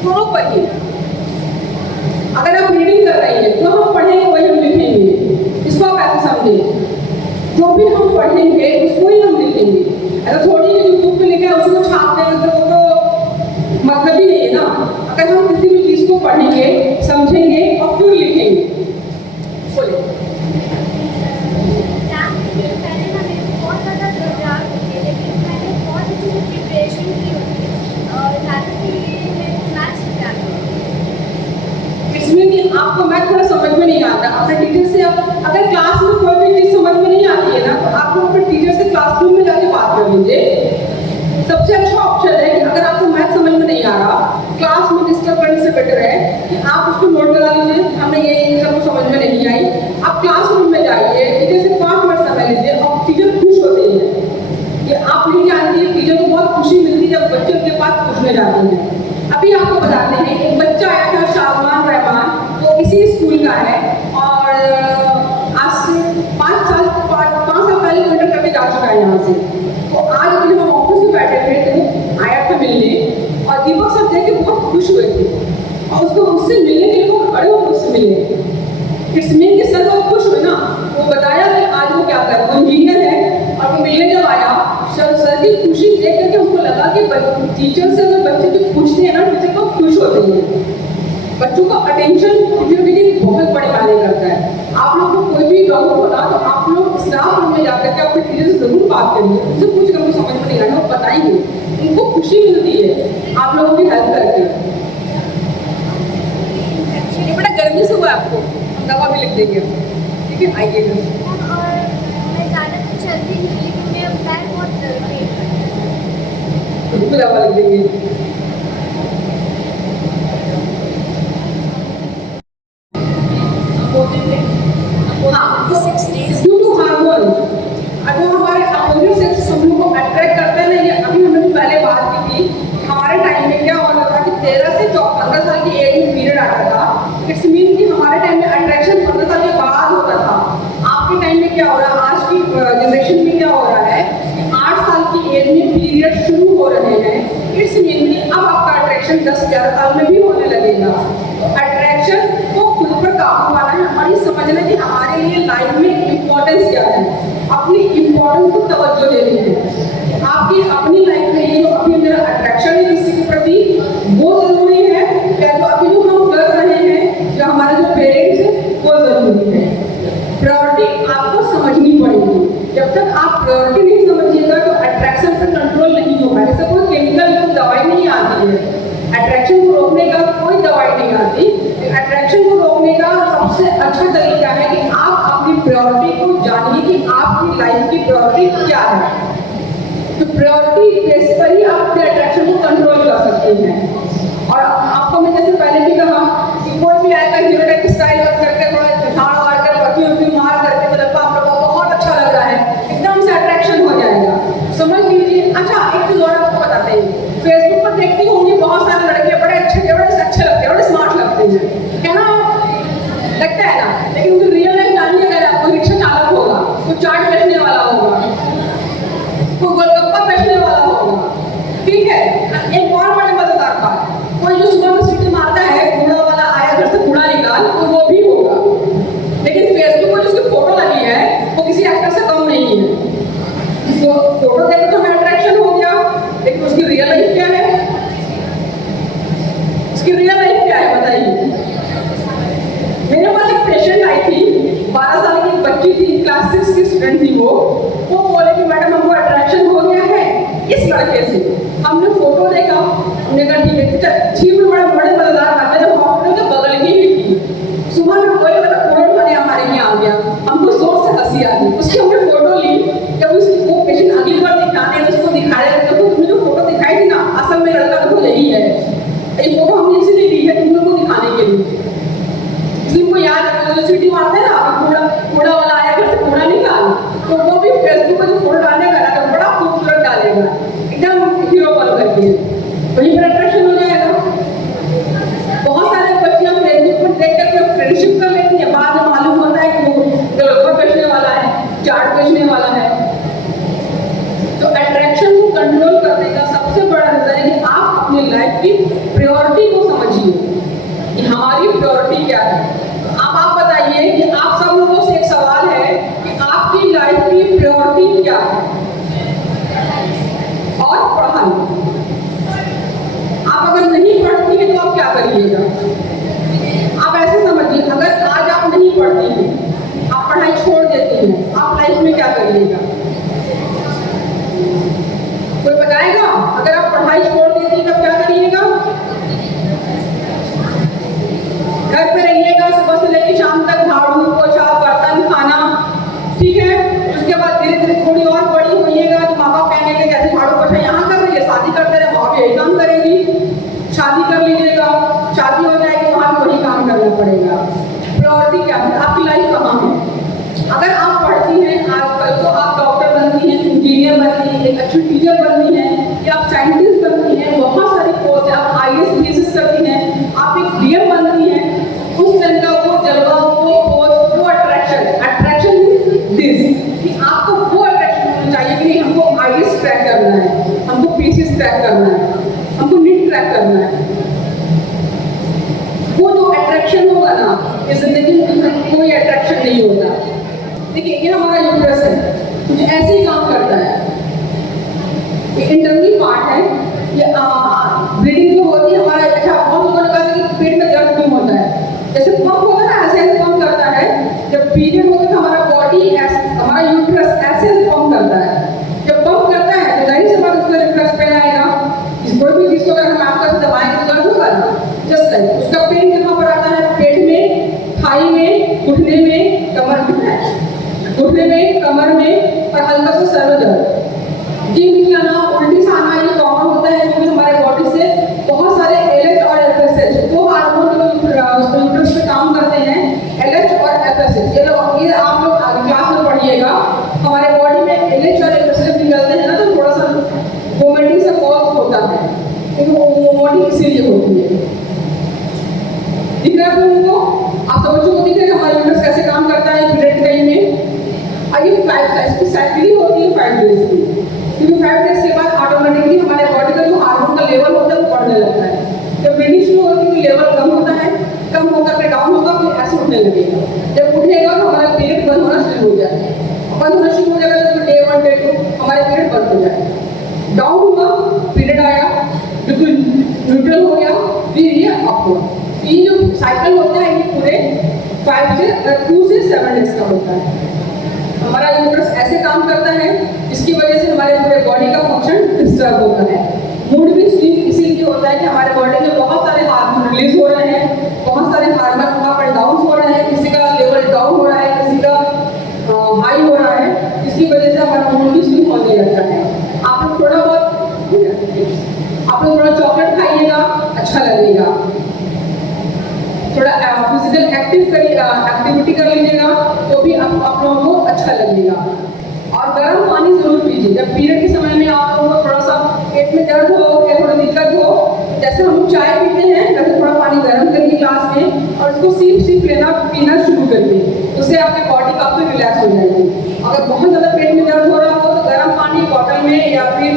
दोनों पर ही। अगर आप रीडिंग कर रही हैं तो हम पढ़ेंगे वही हम लिखेंगे। इसको आप ऐसे समझें, जो भी हम पढ़ेंगे उसको ही हम लिखेंगे। अगर थोड़ी जो बुक में लिखा है उसको छाप देंगे तो वो तो मतलब ही नहीं है ना। अगर हम किसी भी चीज़ को पढ़ेंगे, समझेंगे और फिर लिखेंगे। बोले इसमें कि आपको मैथ थोड़ा समझ में नहीं आता, अपने टीचर से आप अगर क्लास में कोई भी चीज़ समझ में नहीं आती है ना, तो आप लोग अपने टीचर से क्लासरूम में जाके बात कर लीजिए। सबसे अच्छा ऑप्शन है कि अगर आपको मैथ समझ में नहीं आ रहा, क्लास में डिस्टर्ब करने से बेटर है कि आप उसको नोट करा लीजिए, हमें ये सब समझ में नहीं आई। आप क्लासरूम में जाइए, टीचर से 5 मिनट समय लीजिए और टीचर खुश होते हैं। ये आप नहीं जानती है, टीचर को बहुत खुशी मिलती है जब बच्चे उनके पास पूछने जाते हैं। अभी आपको बताते हैं एक बच्चा आया था शाहजमान रहमान, वो इसी स्कूल का है और आज से 5 साल पहले इंटर करके जा चुका है यहाँ से। तो आज जब हम ऑफिस में बैठे थे तो आया था मिलने और दीपक सर देख के बहुत खुश हुए थे और उसको उससे मिलने के लिए वो खड़े होकर उससे मिले। इसमें के सर बहुत खुश हुए ना, वो बताया कि आज वो क्या कर रहा है, इंजीनियर है। और वो मिलने जब आया, सर की खुशी देख करके हमको लगा कि टीचर से अगर बच्चे कुछ पूछते हैं ना, टीचर बहुत खुश होते हैं। बच्चों का अटेंशन टीचर के लिए बहुत बड़े मायने करता है। आप लोग को कोई भी डाउट होना तो आप लोग स्टाफ रूम में जाकर के अपने टीचर से जरूर बात करिए, उनसे पूछ कर समझ में नहीं आए वो बताएंगे, उनको खुशी मिलती है आप लोगों की हेल्प करके। ये बड़ा गर्मी से हुआ आपको, हम दवा भी लिख देंगे, ठीक है आइएगा। दवा लिख देंगे। 15 साल की एज में पीरियड आता था, इट्स मीन कि हमारे टाइम में अट्रैक्शन 15 साल के बाद होता था। आपके टाइम में क्या हो रहा है, आज की जनरेशन में क्या हो रहा है, 8 साल की एज में पीरियड शुरू हो रहे हैं। इट्स मीन कि अब आपका अट्रैक्शन 10-11 साल में भी होने लगेगा। तो अट्रैक्शन को खुद पर काबू पाना है, हमारी समझना कि हमारे लिए लाइफ में इम्पोर्टेंस क्या है, अपनी इम्पोर्टेंस को तवज्जो देनी है। आपकी अपनी लाइफ में ये जो अभी मेरा अट्रैक्शन है किसी के प्रति, वो जरूरी है या जो अभी जो हम कर रहे हैं, जो हमारे जो पेरेंट्स हैं, वो जरूरी है। प्रायोरिटी आपको समझनी पड़ेगी। जब तक आप प्रायोरिटी नहीं समझिएगा तो अट्रैक्शन पर कंट्रोल नहीं होगा। जैसे कोई केमिकल कोई दवाई नहीं आती है, अट्रैक्शन को रोकने का कोई दवाई नहीं आती। अट्रैक्शन को रोकने का सबसे अच्छा तरीका है कि आप अपनी प्रायोरिटी को जानिए कि आपकी लाइफ की प्रायोरिटी क्या है। तो प्रायोरिटी बेस पर ही आप अपने अट्रैक्शन को कंट्रोल कर सकते हैं। और आपको मैं जैसे पहले भी कहा कि कोई भी आएगा हीरो टाइप स्टाइल करके, थोड़ा झाड़ वाड़ कर परफ्यूम मार करके, तो लगता आप लोगों को बहुत अच्छा लग रहा है, एकदम से अट्रैक्शन हो जाएगा। समझ लीजिए। अच्छा, एक चीज और आपको बताते हैं, फेसबुक पर देखती होंगी बहुत सारे लड़के बड़े अच्छे लगते हैं, बड़े स्मार्ट लगते हैं, है ना, लगता है ना। लेकिन उनकी रियल लाइफ जानिए, अगर आपको रिक्शा चालक होगा, कोई चाट बेचने वाला होगा, कोई गोलगप्पा बेचने वाला होगा, ठीक है। एक और बड़े मजेदार बात, कोई जो सुबह में सीटी मारता है, कूड़ा वाला आया घर से कूड़ा निकाल, तो वो भी होगा। लेकिन फेसबुक पर जिसकी फोटो लगी है वो किसी एक्टर से कम नहीं है। तो फोटो देखो तो हमें अट्रैक्शन हो गया, लेकिन उसकी रियल लाइफ क्या है, उसकी रियल लाइफ क्या है बताइए। मेरे पास एक पेशेंट आई थी, 12 साल की बच्ची थी, क्लास 6 की स्टूडेंट थी। वो बोले कि मैडम हमको अट्रैक्शन हो गया है इस लड़के से। हमने फोटो देखा, हमने कहा ठीक है, अच्छी बड़े मजेदार बात है। जब हॉस्पिटल के बगल की ही थी, सुबह में कोई कोरोना वाले हमारे यहाँ आ गया, हमको जोर से हंसी आ गई। उसकी हमने फोटो ली, जब वो पेशेंट अगली बार दिखाने उसको दिखाया, तो तुमने जो फोटो दिखाई थी ना, असल में लड़का तो यही है। ये फोटो हमने इसीलिए ली है तुम लोग को दिखाने के लिए। इसलिए याद है, सिटी मारते हैं ना, कूड़ा वाला आया घर से कूड़ा निकाल, तो वो भी फेसबुक पर जो फोटो डालेगा ना, तो बड़ा खूबसूरत डालेगा, एकदम हीरो बन करके, वहीं पर अट्रैक्शन हो जाएगा। बहुत सारे बच्चियां फेसबुक पर देख करके फ्रेंडशिप कर लेती है, बाद में मालूम होता है कि वो गोलगप्पा बेचने वाला है, चाट बेचने वाला है। तो अट्रैक्शन को कंट्रोल करने का सबसे बड़ा रीजन है कि आप अपनी लाइफ की प्रायोरिटी को समझिए कि हमारी प्रायोरिटी क्या है। आप बताइए कि आप सब लोगों से एक सवाल है कि आपकी लाइफ की प्रायोरिटी क्या है। और पढ़ाई, आप अगर नहीं पढ़ती है तो आप क्या करिएगा। आप ऐसे समझिए, अगर आज आप नहीं पढ़ती हैं, आप पढ़ाई छोड़ देती हैं, आप लाइफ में क्या करिएगा, कोई बताएगा। अगर आप पढ़ाई छोड़ देती हैं तब क्या करिएगा, घर पे रहिएगा, सुबह से लेकर शाम तक झाड़ू पोछा बर्तन खाना, ठीक है। उसके बाद धीरे धीरे थोड़ी और बड़ी होइएगा तो माँ बाप कहेंगे जैसे झाड़ू पोछा यहाँ कर रही है, शादी करते रहे वहाँ भी यही काम करेगी। शादी कर लीजिएगा, शादी हो जाएगी, वहाँ भी वही काम करना पड़ेगा। प्रायोरिटी क्या है, आपकी लाइफ कहाँ है। अगर आप पढ़ती हैं, आजकल तो आप डॉक्टर बनती हैं, इंजीनियर बनती हैं, एक अच्छी टीचर बनती हैं, या आप साइंटिस्ट बनती हैं, बहुत सारी पोस्ट है, आप IAS BCS करती हैं, आप एक DM बनती हैं, उस दिन का वो जलवा, वो पोस्ट, वो अट्रैक्शन दिस कि आपको वो अट्रैक्शन होना चाहिए कि नहीं हमको IAS क्रैक करना है, हमको PCS क्रैक करना है, हमको NEET क्रैक करना है। वो जो अट्रैक्शन होगा ना, इस जिंदगी में कोई अट्रैक्शन नहीं होता। देखिए ये हमारा यूट्रस है, कुछ ऐसे ही काम करता है, ये इंटरनल पार्ट है, ये ब्लीडिंग जो होती है हमारा। अच्छा, बहुत लोगों ने कहा कि पेट में दर्द क्यों होता है, जैसे पंप होता है ना, ऐसे ऐसे पंप करता है। जब पीरियड होता है तो हमारा बॉडी हमारा यूट्रस ऐसे पंप करता है। जब पंप करता है तो जाहिर सी बात उसका रिफ्लेक्स पेन आएगा। कोई भी चीज को अगर हम आपका दबाएंगे तो दर्द होगा ना, जस्ट लाइक उसका पेन कहाँ पर आता है, पेट में, थाई में, घुटने में, कमर में, घुटने में, कमर में, और हल्का सा सर में दर्द। जी मिल जाना, उल्टी से आना, ये कॉमन होता है क्योंकि हमारे बॉडी से बहुत सारे LH और FSH दो हार्मोन यूट्रस पे काम करते हैं, LH और FSH। ये आप लोग क्लास में पढ़िएगा। हमारे बॉडी में LH और FSH निकलते हैं ना, तो थोड़ा सा वोमिटिंग सा कॉज होता है, क्योंकि वो वोमिटिंग इसीलिए होती है। की 5 इसकी साइकिल होती है 5 डेज की, क्योंकि 5 डेज के बाद ऑटोमेटिकली हमारे बॉडी का जो हार्मोन का लेवल होता है वो बढ़ने लगता है। जब ब्लीडिंग शुरू होती है तो लेवल कम होता है, कम होकर के डाउन होगा, फिर ऐसे उठने लगेगा। जब उठेगा तो हमारा पीरियड बंद होना शुरू हो जाएगा, बंद होना शुरू हो जाएगा तो डे 1 डे 2 हमारे पीरियड बंद हो जाएगा। डाउन हुआ, पीरियड आया, बिल्कुल न्यूट्रल हो गया, फिर ये अप हुआ। ये जो साइकिल होता है ये पूरे 2 से 7 डेज का होता है। हमारा यूट्रस ऐसे काम करता है जिसकी वजह से हमारे पूरे बॉडी का फंक्शन डिस्टर्ब होता है। मूड भी स्विंग इसीलिए होता है कि हमारे बॉडी में बहुत सारे हार्मोन रिलीज हो रहे हैं, बहुत सारे हार्मोन अप एंड डाउन हो रहे हैं, किसी का लेवल डाउन हो रहा है, किसी का हाई हो रहा है, जिसकी वजह से हमारा मूड भी स्विंग होने लगता है। आप लोग थोड़ा चॉकलेट खाइएगा, अच्छा लगेगा। थोड़ा फिजिकल एक्टिविटी कर लीजिएगा तो भी आप लोगों को अच्छा लगेगा। और गर्म पानी जरूर पीजिए। जब पीरियड के समय में आप लोगों को थोड़ा सा पेट में दर्द हो या थोड़ी दिक्कत हो, जैसे हम चाय पीते हैं वैसे थोड़ा पानी गर्म करिए ग्लास में और उसको सिप पीना शुरू करिए। उससे आपकी बॉडी काफ़ी रिलैक्स हो जाएगी। अगर बहुत ज़्यादा पेट में दर्द हो रहा हो तो गर्म पानी बॉटल में या फिर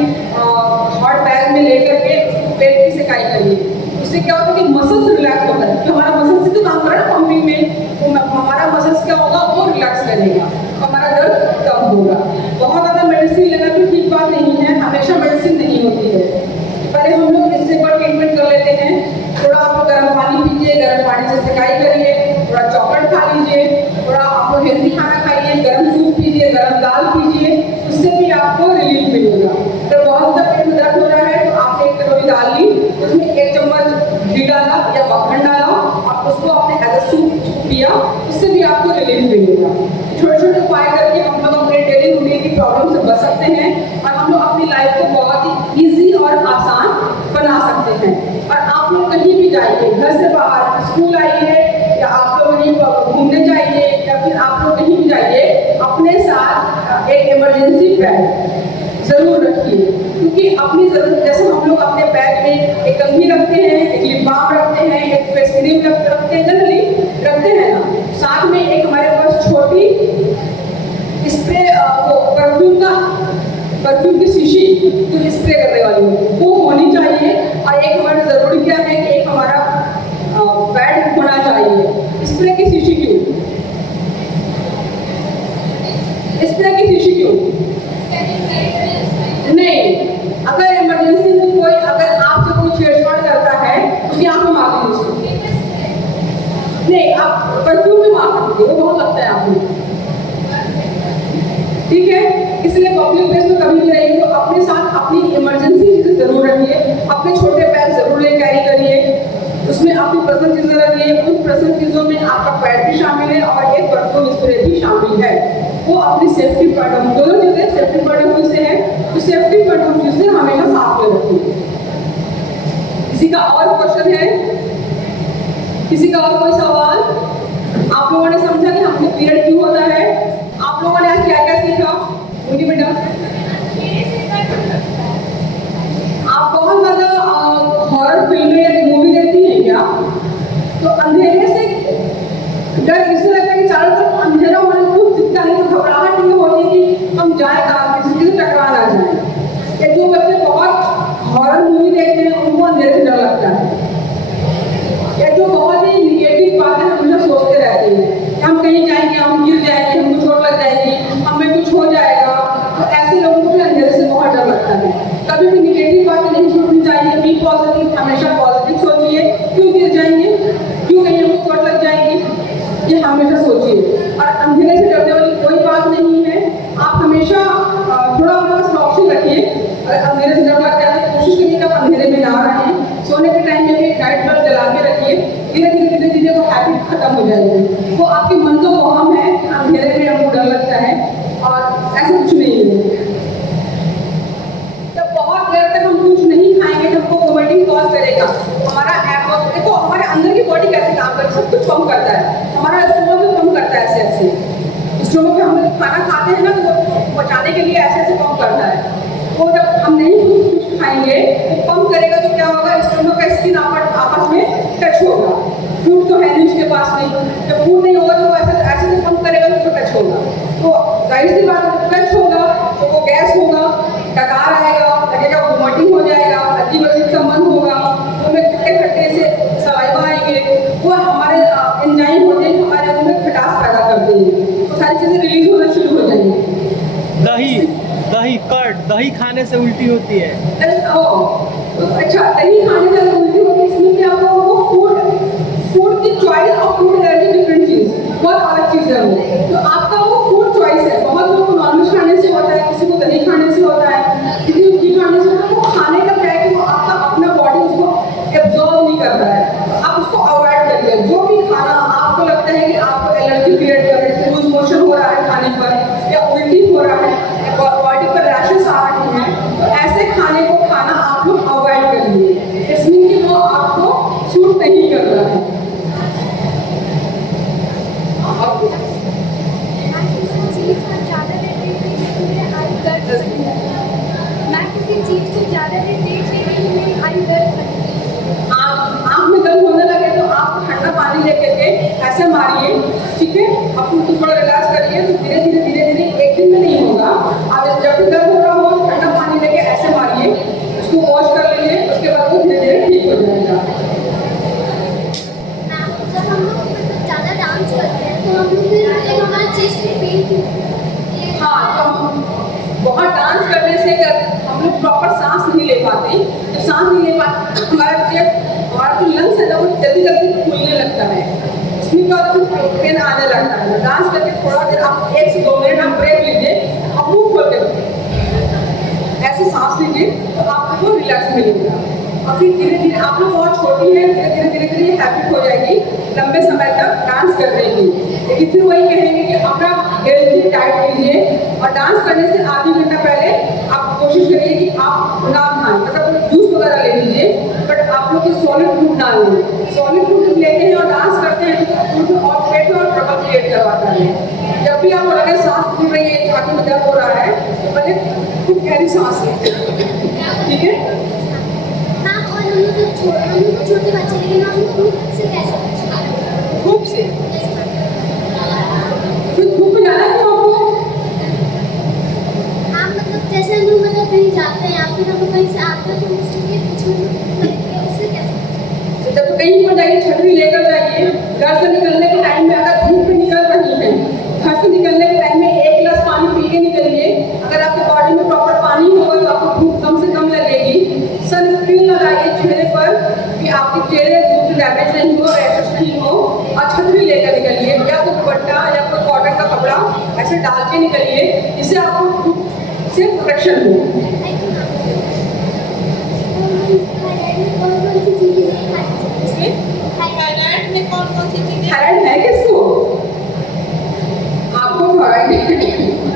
हॉट बैग में लेकर के पेट की सिकाई करिए। उससे क्या होता है कि मसल्स रिलैक्स होता है, क्योंकि हमारा मसल्स से तो काम कर रहा है पंपिंग में, तो हमारा मसल्स क्या होगा वो रिलैक्स करेगा, हमारा दर्द कम होगा। बहुत ज़्यादा मेडिसिन लेना भी ठीक बात नहीं है, हमेशा मेडिसिन नहीं होती है। पहले हम लोग इससे पर ट्रीटमेंट कर लेते हैं। थोड़ा आप गर्म पानी पीजिए, गर्म पानी से सिकाई करिए, थोड़ा चॉकलेट खा लीजिए, थोड़ा आप लोग हेल्दी खाना खाइए, गर्म सूप पीजिए, गर्म दाल पीजिए, उससे भी आपको रिलीफ मिलेगा। अगर बहुत ज़्यादा पेट में दर्द हो रहा है तो आपने एक कटोरी दाल ली, उसमें 1 चम्मच घी डाला या मक्खन डाला और उसको आपने एज अ सूप पिया, उससे भी आपको रिलीफ मिलेगा। छोटे छोटे उपाय करके हम लोग अपने डेली रूटीन की प्रॉब्लम से बच सकते हैं और हम लोग अपनी लाइफ को बहुत ही ईजी और आसान बना सकते हैं। और आप लोग कहीं भी जाइए, घर से बाहर स्कूल आइए या आप लोग कहीं घूमने जाइए या फिर आप लोग कहीं भी जाइए, अपने साथ एक इमरजेंसी बैग जरूर रखिए, क्योंकि अपनी जरूरत, जैसे हम लोग अपने बैग में एक कंघी रखते हैं, एक लिप बाम रखते हैं, एक फेस क्रीम रखते हैं, जनरली रखते हैं ना, साथ में एक हमारे पास छोटी स्प्रे परफ्यूम की शीशी जो स्प्रे करने वाली वो होनी चाहिए। और एक हमारा जरूरी क्या है कि एक हमारा बैग होना चाहिए। स्प्रे की शीशी क्यों? स्प्रे की शीशी क्यों? नहीं, अगर इमरजेंसी में कोई अगर आपसे कोई छेड़छाड़ करता है तो क्या आप मार देंगे उसको? नहीं, आप परफ्यूम में मार सकते हो, वो बहुत लगता है आपको, ठीक है। इसलिए पब्लिक प्लेस में कभी भी रहिए तो अपने साथ अपनी इमरजेंसी चीज़ें जरूर रखिए, अपने छोटे बैग जरूर ले कैरी करिए, उसमें अपनी पर्सनल चीज़ें रखिए। उन पर्सनल चीज़ों में आपका पैड भी शामिल है और एक परफ्यूम स्प्रे भी शामिल है। वो अपनी सेफ्टी पॉइंट ऑफ दोनों चीज़ें सेफ्टी पॉइंट ऑफ व्यू से है, तो सेफ्टी पॉइंट ऑफ व्यू से हमेशा साथ में रखिए। किसी का और क्वेश्चन है? किसी का और कोई सवाल? आप लोगों ने समझा कि हमने पीरियड क्यों होता है? आप लोगों ने आज क्या क्या सीखा? बोलिए बेटा। आप बहुत ज़्यादा हॉरर फिल्में या मूवी देखती हैं क्या? तो अंधेरे से डर इसलिए लगता है कि चारों तरफ अंधेरा होने को कुछ दिखता नहीं, तो घबराहट ये होती है कि हम जाए कहाँ, किसी से टकरा ना जाए। या जो बच्चे बहुत हॉरर मूवी देखते हैं उनको अंधेरे से डर लगता है, या जो बहुत ही निगेटिव बातें हमेशा सोचते रहते हैं कि हम कहीं जाएंगे, हम गिर जाएंगे, हमको चोट लग जाएगी, हमें कुछ हो जाएगा, तो ऐसे लोगों को भी अंधेरे से बहुत डर लगता है। कभी भी निगेटिव बातें नहीं सोचनी चाहिए, बी पॉजिटिव, हमेशा पॉजिटिव सोचिए। क्यों गिर जाएंगे, क्यों कहीं हमको चोट लग जाएगी, ये हमेशा सोचिए। और अंधेरे से डरने वाली कोई बात नहीं है। आप हमेशा थोड़ा अपने पास रोशनी रखिए। अगर अंधेरे से डर लगता है तो कोशिश करिए कि आप अंधेरे में ना रहें। सोने के टाइम में भी लाइट बल्ब जला के रखिए। धीरे धीरे वो हैबिट खत्म हो जाएगी। वो आपके मन का वहम है, अंधेरे में हमको डर लगता है और ऐसा कुछ नहीं है। जब बहुत देर तक हम कुछ नहीं खाएंगे तो हमको वोमिटिंग कॉज करेगा। हमारा देखो हमारे अंदर की बॉडी कैसे काम करती है, सब कुछ पंप करता है। हमारा स्टोमक भी पंप करता है ऐसे ऐसे। स्टोमक में हम लोग खाना खाते हैं ना तो वो पचाने के लिए ऐसे ऐसे पंप करता है। तो जब हम नहीं कुछ खाएंगे तो पंप करेगा तो क्या होगा, स्टोमक का स्किन आपस में टच होगा। फूड तो है नहीं उसके पास नहीं, जब फूड नहीं होगा तो ऐसे ऐसे पंप करेगा तो टच होगा। तो जाहिर सी बात है, टच होगा तो वो गैस होगा, डकार आएगा, लगेगा वोमिटिंग हो जाएगा, अजीब अजीब सा मन होगा, मुंह में खट्टे खट्टे से सलाइवा आएंगे, वो हमारे एंजाइम होते हैं, हमारे मुंह में खटास पैदा करते हैं, वो सारी चीज़ें रिलीज होना शुरू हो जाएंगी। दही दही कर्ड दही खाने से उल्टी होती है। अच्छा, दही खाने से अगर उल्टी होती है, इसमें क्या होगा, वो फूड की चॉइस और फूड एलर्जी डिफरेंट चीज़, बहुत अलग चीज़ है वो। तो आपका वो फूड चॉइस है, बहुत लोगों को नॉनवेज खाने से होता है, किसी को दही खाने से होता है, किसी को घी खाने से होता है। वो खाने का क्या है कि वो आपका अपना बॉडी उसको एब्जॉर्ब नहीं कर रहा है, आप उसको अवॉइड करिए। जो भी खाना आपको लगता है कि आपको एलर्जी क्रिएट कर रहे हैं, लूज मोशन हो रहा है खाने पर, या उल्टी हो रहा है, बॉडी पर रैशेस आ रहे हैं, तो ऐसे खाने को खाना आप लोग अवॉइड करिए, इसमें कि वो आपको सूट नहीं कर रहा है। मैं किसी चीज़ को ज़्यादा देर देख नहीं रही हूँ, मेरी आई दर्द करती है। आँख में दर्द होने लगे तो आप ठंडा पानी लेकर के ऐसे मारिए, ठीक है, आप उनको थोड़ा रिलैक्स करिए, तो धीरे धीरे एक दिन में नहीं होगा। आप जब भी दर्द हो रहा हो ठंडा पानी लेके ऐसे मारिए, उसको वॉश कर लीजिए, उसके बाद वो धीरे धीरे ठीक हो जाएगा। जब हम लोग ज़्यादा डांस करते हैं तो हम लोग फिर हमारा चेस्ट में पेन, हाँ, तो हम बहुत डांस करने से हम लोग प्रॉपर सांस नहीं ले पाते। जब सांस नहीं ले पाते हमारा जो लंग्स है ना वो जल्दी जल्दी फूलने लगता है, उसमें क्या होता है, पेन आने लगता है। डांस करके थोड़ा देर आप 1 से 2 मिनट आप ब्रेक लीजिए, आप मुंह खोल के ऐसे सांस लीजिए तो आपको रिलैक्स मिलेगा। और फिर धीरे धीरे आप लोग बहुत छोटी है, धीरे धीरे हैबिट हो जाएगी लंबे समय तक डांस करने की। लेकिन फिर वही कहेंगे कि अपना हेल्थी डाइट लीजिए, और डांस करने से आधी घंटा पहले आप कोशिश करिए कि आप ना खाएं, मतलब जूस वगैरह ले लीजिए, बट आप लोग सॉलिड फूड ना लें। सॉलिड फूड लेते हैं और डांस करते हैं तो फूड और पेट में और ट्रबल क्रिएट करवाता है। जब भी आपको लगे सांस फूल रही है, छाती में दर्द हो रहा है, तो पहले खूब गहरी सांस लें, ठीक है। हाँ, और हम लोग तो छोटे बच्चे, लेकिन हम धूप से कैसे बचें? धूप से फिर धूप में जाना क्यों आपको? हाँ, मतलब जैसे हम लोग मतलब कहीं जाते हैं या फिर हम कहीं से आते हैं तो उससे कैसे बचें? जब कहीं पर जाइए छतरी लेकर जाइए। घर से निकलने के टाइम में अगर धूप में निकल रही है, घर से निकलने के टाइम में 1 गिलास पानी पी के निकलिए। अगर आपके बॉडी में प्रॉपर पानी होगा तो आपको धूप कम से कम लगेगी। सनस्क्रीन लगाइए चेहरे पर कि आपके चेहरे धूप से डैमेज नहीं हो, रैशेस नहीं हो, और छतरी लेकर निकलिए, या तो दुपट्टा या कोई कॉटन का कपड़ा ऐसे डाल के निकलिए, जिससे आपको धूप से प्रोटेक्शन हो। थायराइड में कौन कौन सी चीज़ें? थायराइड है किसको? आपको थायराइड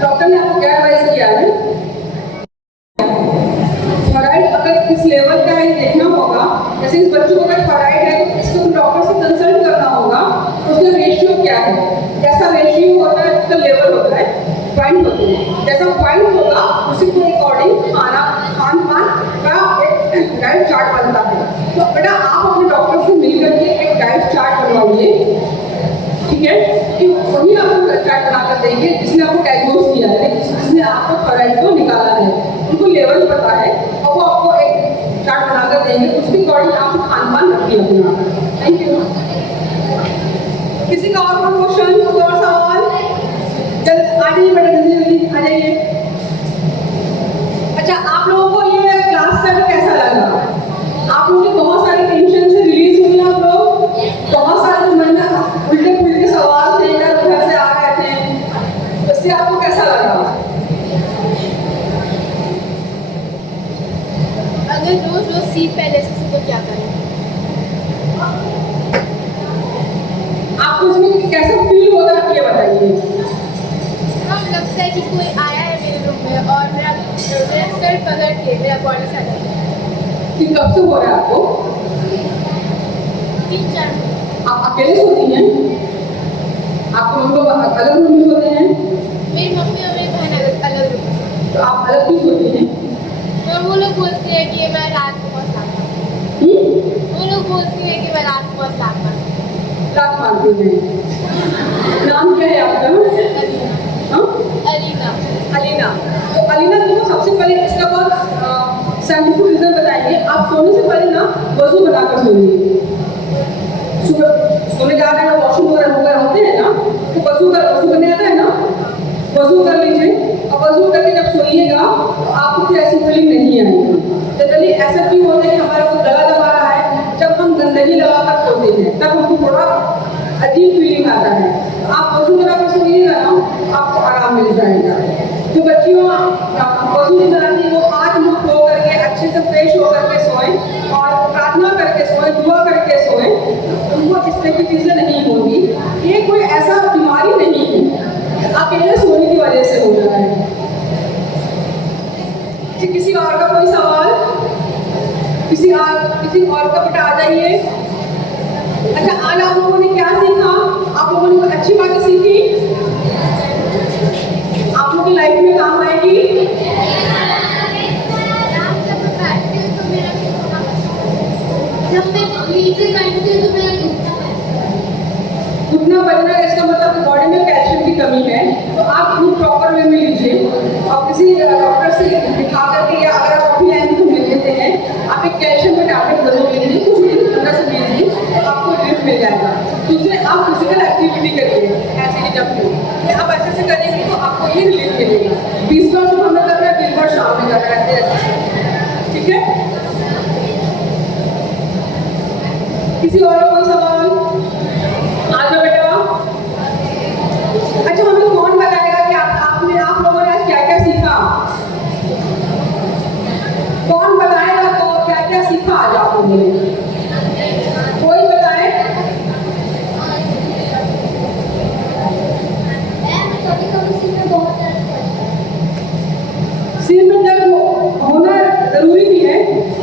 डॉक्टर ने आपको क्या एडवाइस किया है? थायराइड अगर किस लेवल का है देखना होगा। जैसे इस बच्चों को अगर थायराइड है तो इसको डॉक्टर से कंसल्ट करना होगा, उसका रेशियो क्या है, जैसा रेशियो होता है उसका लेवल होता है, पॉइंट होते हैं। जैसा पॉइंट होगा उसी के अकॉर्डिंग खान पान का एक डाइट चार्ट बनता है। तो बेटा आप अपने डॉक्टर से मिलकर के एक डाइट चार्ट बनवाइए, ठीक है, कि वही आपको चार्ट बनाकर देंगे जिसने आपको डायग्नोज किया है, जिसने आपको थायराइड को निकाला है, उनको लेवल पता है, और वो आपको एक चार्ट बनाकर देंगे, उसके अकॉर्डिंग आप खान पान रखिए अपना। Thank you. किसी का और क्वेश्चन, कोई और सवाल? जल्दी आ जाइए बेटा, जल्दी जल्दी आ जाइए। अच्छा, आप लोगों को ये क्लास का कैसा लगा? आप लोगों के बहुत सारे टेंशन से रिलीज हुए, आप लोग बहुत सारे मन में उल्टे पुल्टे सवाल थे, इधर उधर से आ रहे थे, उससे आपको कैसा लगा? अगर रोज रोज सीट पहले से तो क्या करें? आपको इसमें कैसा फील होता है आप ये बताइए। हाँ, लगता है कि कोई आया है मेरे रूम में और मेरा सर पकड़ के मेरा बॉडी से हटा दिया। कि कब से हो रहा है आपको? 3-4 आप अकेले सोती हैं? आप लोग अलग रूम में सोते हैं? मेरी मम्मी और मेरी बहन अलग रूम में। तो आप अलग क्यों सोती हैं? और वो लोग बोलते हैं कि मैं रात को बहुत लाता हूँ। वो लोग बोलते हैं कि मैं रात को बहुत लाता हूँ। रात मारती हैं। नाम क्या है आपका? हाँ? अली अलीना। तो अलीना तुमको सबसे पहले इसका बहुत साइंटिफिक रीजन बताएंगे। आप सोने से पहले ना वजू बनाकर सोइए। सुबह सोने जा रहे हैं, वॉशरूम वगैरह होते हैं ना, तो वजू करने आता है ना, वजू कर लीजिए। और वजू करके जब सोइएगा तो आपको फिर ऐसी फीलिंग नहीं आएगी। जनरली ऐसा क्यों होता है कि हमारा को गला दबा रहा है, जब हम गंदगी लगाकर सोते हैं तब हमको थोड़ा अजीब फीलिंग आता है। तो आप वजू लगाकर सोइएगा ना, आपको आराम मिल जाएगा। जो बच्चियों वजू नहीं बनाती वो हाथ मुँह धो करके अच्छे से फ्रेश होकर के सोएं और प्रार्थना करके सोएं, दुआ करके सोएं, उनको इस तरह की चीज़ें नहीं होंगी। ये कोई ऐसा बीमारी नहीं है, अकेले सोने की वजह से हो रहा है। किसी और का कोई सवाल? किसी और का बेटा आ जाइए। अच्छा, आज आप लोगों ने क्या सीखा? आप लोगों ने कोई अच्छी बातें सीखी? आप लोगों की लाइफ में काम आएगी? जब मैं नीचे बैठती हूँ तो मेरा घुटना बजना है, इसका मतलब बॉडी में कैल्शियम की कमी है। तो आप दूध प्रॉपर वे में लीजिए और किसी डॉक्टर से दिखा करके, या अगर आप अपनी लाइन में मिल लेते हैं, आप एक कैल्शियम का टैबलेट जरूर लीजिए, कुछ भी अंदर से लीजिए तो आपको रिलीफ मिल जाएगा। दूसरे, आप फिजिकल एक्टिविटी करिए, ऐसे ही जब भी आप ऐसे से करेंगे तो आपको ये रिलीफ मिलेगा। 20 बार सुबह में करना है, 20 बार शाम में करना है, ऐसे। ठीक है? किसी और का कोई सवाल? आ जाओ बेटा। अच्छा, हमें कौन बताएगा कि आप लोगों ने आज क्या क्या सीखा? कौन बताएगा तो क्या क्या सीखा आज आप लोगों ने? कोई बताए? सिर में दर्द होना जरूरी भी है,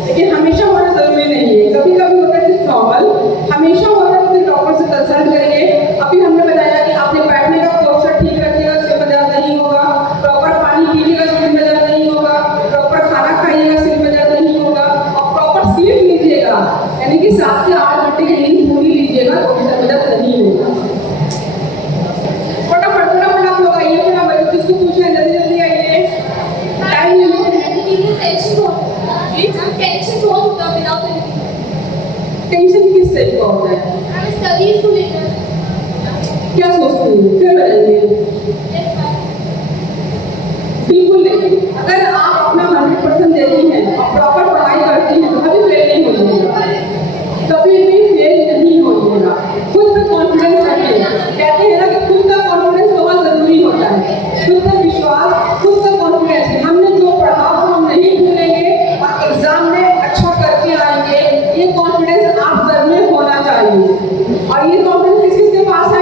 लेकिन हमेशा होना जरूरी नहीं है। कभी कभी होता है नॉर्मल, हमेशा होता है तो डॉक्टर से कंसल्ट करिए। अभी हमने बताया कि आपने बैठने का पोस्चर ठीक रखिएगा, सिर में दर्द नहीं होगा। प्रॉपर पानी पीजिएगा, सिर में दर्द नहीं होगा। प्रॉपर खाना खाइएगा, सिर में दर्द नहीं होगा। और प्रॉपर स्लीप लीजिएगा, यानी कि 7 से 8 घंटे की नींद पूरी लीजिएगा तो सिर में दर्द नहीं होगा। फटाफट आप लोग आइए, फिर हम जिसको पूछे जल्दी जल्दी आइए। टाइम टेंशन किस टाइप का होता है? क्या सोचती हूँ? फिर बताइए। बिल्कुल नहीं। अगर आप अपना 100% देती हैं और प्रॉपर पढ़ाई करती हैं तो कभी फेल नहीं होइएगा, कभी भी फेल नहीं होइएगा। खुद पे कॉन्फिडेंस रखिए। कहते हैं ना कि खुद का कॉन्फिडेंस बहुत जरूरी होता है। खुद का विश्वास, खुद का कॉन्फिडेंस, हमने जो पढ़ा वो हम नहीं भूलेंगे और एग्जाम में अच्छा करके आएंगे। ये कॉन्फिडेंस आप सर में होना चाहिए। और ये कॉन्फिडेंस किसके पास है?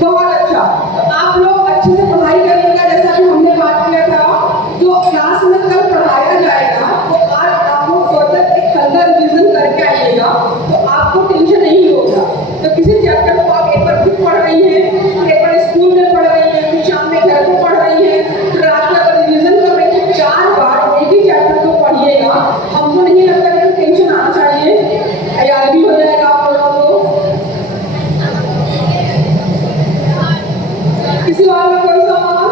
बहुत अच्छा। तो आप लोग अच्छे से पढ़ाई करिएगा, जैसा कि हमने बात किया था। जो क्लास में कल पढ़ाया जाएगा तो आज आप लोग फर्दर एक हल्का रिवीजन करके आइएगा तो आपको टेंशन नहीं होगा। तो किसी चैप्टर को आप एक बार खुद पढ़ रही हैं, एक बार स्कूल में पढ़ रही हैं, फिर शाम में घर को पढ़ रही हैं, फिर रात में अगर रिवीजन कर रही हैं, 4 बार एक ही चैप्टर को पढ़िएगा। हमको नहीं लगता कि टेंशन आना चाहिए, याद भी हो जाएगा आप लोगों को। किसी और का कोई सवाल?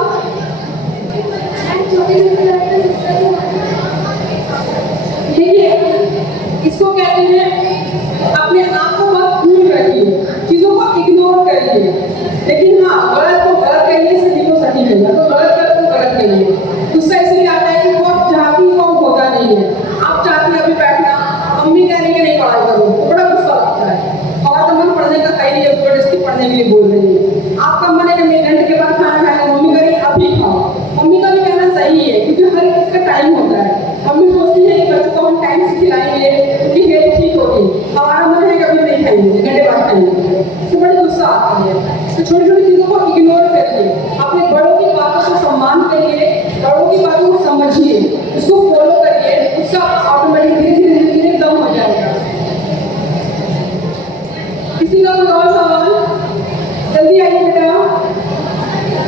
देखिए, इसको कहते हैं अपने आप को बहुत कूल रखिए, चीजों को इग्नोर करिए। लेकिन हाँ, गलत को गलत कहिए, सही को सही कहिए। तो गलत को गलत कहिए। गुस्सा इसलिए आता है कि वो चाहती को होता नहीं है। आप चाहती अभी बैठना, मम्मी कह रही है नहीं पढ़ाई करो, तो बड़ा गुस्सा लगता है। और तो मन पढ़ने का कहीं नहीं है, जबरदस्ती पढ़ने के लिए बोल रही है। आपका मन है कि 1 घंटे के बाद खाना खाएगा, मम्मी कह रही अभी खाओ। मम्मी का भी कहना सही है, क्योंकि हर एक का टाइम होता है। मम्मी सोचती है कि बच्चों को हम टाइम से खिलाएंगे, उनकी हेल्थ ठीक होगी। हमारा मन है कभी नहीं खाएंगे, 1 घंटे बाद खाएंगे, तो बड़ी गुस्सा आती है। तो छोटी छोटी चीज़ों को इग्नोर करिए, अपने बड़ों की बातों को सम्मान करिए, बड़ों की बातों को समझिए, उसको फॉलो करिए, उसका ऑटोमेटिक धीरे धीरे कम हो जाएगा। किसी का कोई और सवाल? जल्दी आइए बेटा,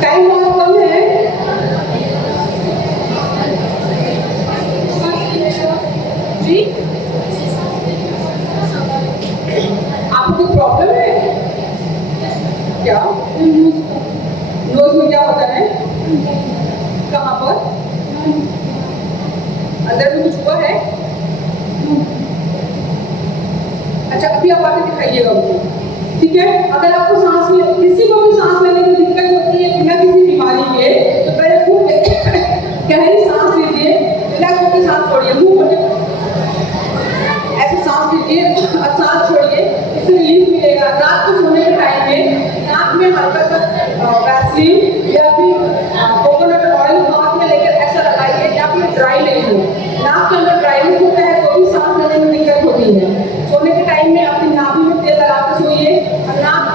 टाइम बहुत कम है। जी, आपको कोई प्रॉब्लम है क्या? नोज में क्या होता है? कहाँ पर? अंदर में कुछ हुआ है? अच्छा, अभी आप आके दिखाइएगा मुझे, ठीक है? अगर आपको सांस ले, किसी को भी सांस लेने में दिक्कत होती है बिना किसी बीमारी के, तो पहले खूब गहरी सांस लीजिए, रिलैक्स होकर सांस छोड़िए, मुंह खोल ऐसे सांस लीजिए और सांस छोड़िए, इससे रिलीफ मिलेगा। रात को सोने के टाइम में नाक में हल्का सा वैसलीन या फिर कोकोनट ऑयल नाक में लेकर ऐसा लगाइए, या फिर ड्राई नहीं हो, नाक के अंदर ड्राइनेस होता है तो भी सांस लेने में दिक्कत होती है। सोने के टाइम में अपनी नाभि में तेल लगा कर सोइए और नाक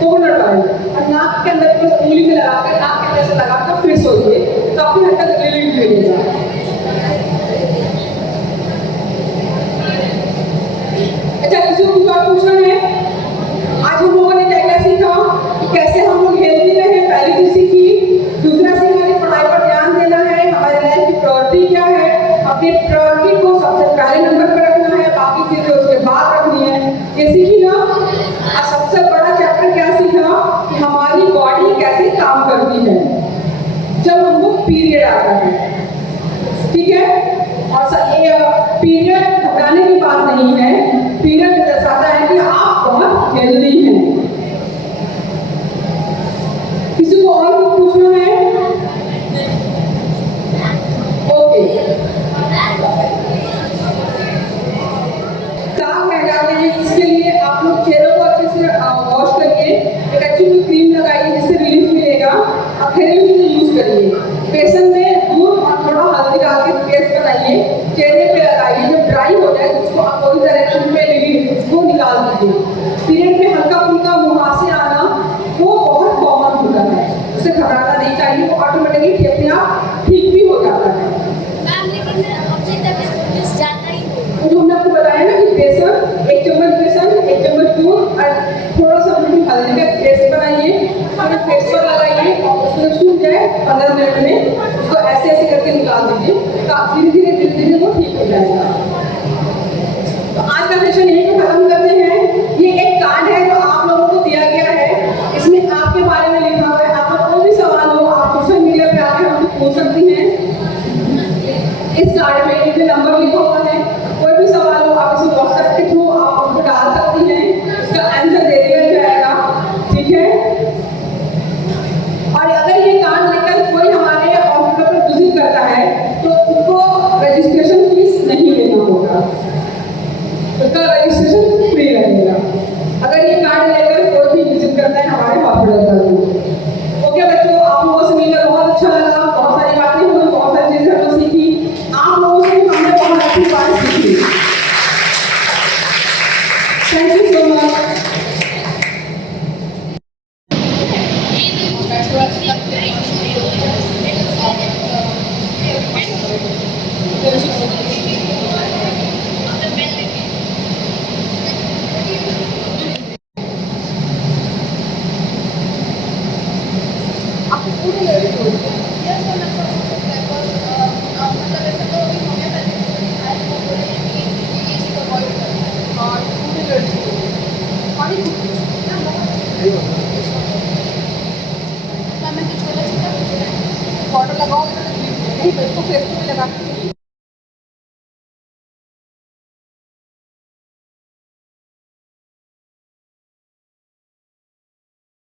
कोकोनट ऑयल और नाक के अंदर बस उंगली में लगाकर नाक के अंदर से लगाकर फिर सोइए, काफी हद तक रिलीफ मिलेगा। अच्छा, किसी को कुछ और पूछना है? आज हम लोगों ने क्या क्या सीखा कि कैसे हम लोग हेल्दी रहे, पहली चीज सीखी। दूसरा सीखा कि पढ़ाई पर ध्यान देना है, हमारे लाइफ की प्रायोरिटी क्या है, अपनी प्रायोरिटी को सबसे पहले नंबर पर रखना है, बाकी चीजें उसके बाद रखनी है, ये सीखी ना। और सबसे बड़ा चैप्टर क्या सीखा कि हमारी बॉडी कैसे काम करती है जब हमको पीरियड आता है, ठीक है? और ये पीरियड घबराने की बात नहीं है, पीरियड दर्शाता है कि आप बहुत हेल्दी हैं। किसी को और कुछ पूछना है? ओके, दाग रह जाते हैं, इसके लिए आप लोग चेहरे को अच्छे से वॉश करिए, एक अच्छी कोई क्रीम लगाइए जिससे रिलीफ मिलेगा, और घरेलू चीजें यूज करिए। बेसन में दूध और थोड़ा हल्दी डाल के पेस्ट बनाइए, चेहरे पे लगाइए, जब ड्राई हो जाए तो उसको अपोजिट डायरेक्शन में उसको निकाल दीजिए। पीरियड में हल्का फुल्का मुहासे आना वो बहुत कॉमन होता है, उसे घबराना नहीं चाहिए, वो ऑटोमेटिकली अपने आप ठीक भी हो जाता है। मैम लेकिन हमसे तक पुलिस जाना ही नहीं। तो हमने आपको बताया ना कि बेसन, 1 चम्मच बेसन, 1 चम्मच दूध और थोड़ा सा हल्दी का पेस्ट बनाइए, अपने फेस पर लगाइए और उसको जब सूख जाए 15 मिनट में उसको ऐसे ऐसे करके निकाल दीजिए, धीरे धीरे वो ठीक हो जाएगा। तो आज का सेशन यहीं पे खत्म करते हैं। ये एक कार्ड है जो आप लोगों को दिया गया है, इसमें आपके बारे में लिखा हुआ है। आपका कोई भी सवाल हो आप सोशल मीडिया पे आकर हमसे पूछ सकती हैं। इस कार्ड में एक नंबर लिखा हुआ है, कोई भी सवाल हो आप इसे व्हाट्सएप के थ्रू आप उसको डाल सकती हैं, इसका आंसर दे दिया जाएगा, ठीक है? और अगर ये कार्ड लेकर कोई हमारे ऑफिस पर विजिट करता है तो उसको रजिस्ट्रेशन फीस नहीं देना होगा, उसका रजिस्ट्रेशन फ्री रहेगा अगर ये कार्ड लेकर कोई भी विजिट करता है हमारे हॉस्पिटल का। ओके बच्चों, आप लोगों से मिलकर बहुत अच्छा लगा, बहुत सारी बातें हुई, बहुत सारी चीजें हमने सीखी, आप लोगों से भी हमने बहुत अच्छी बात सीखी। Thank you so much. आपको पूरे लेवल पे मतलब ऐसे तो अभी होम्योपैथी आज वो बोल रहे हैं कि ये चीज़ अवॉइड करना है और पूरे लेवल पे पानी मैं तो छोला छोटा वाटर लगाओ, नहीं तो इसको फेस पे लगा के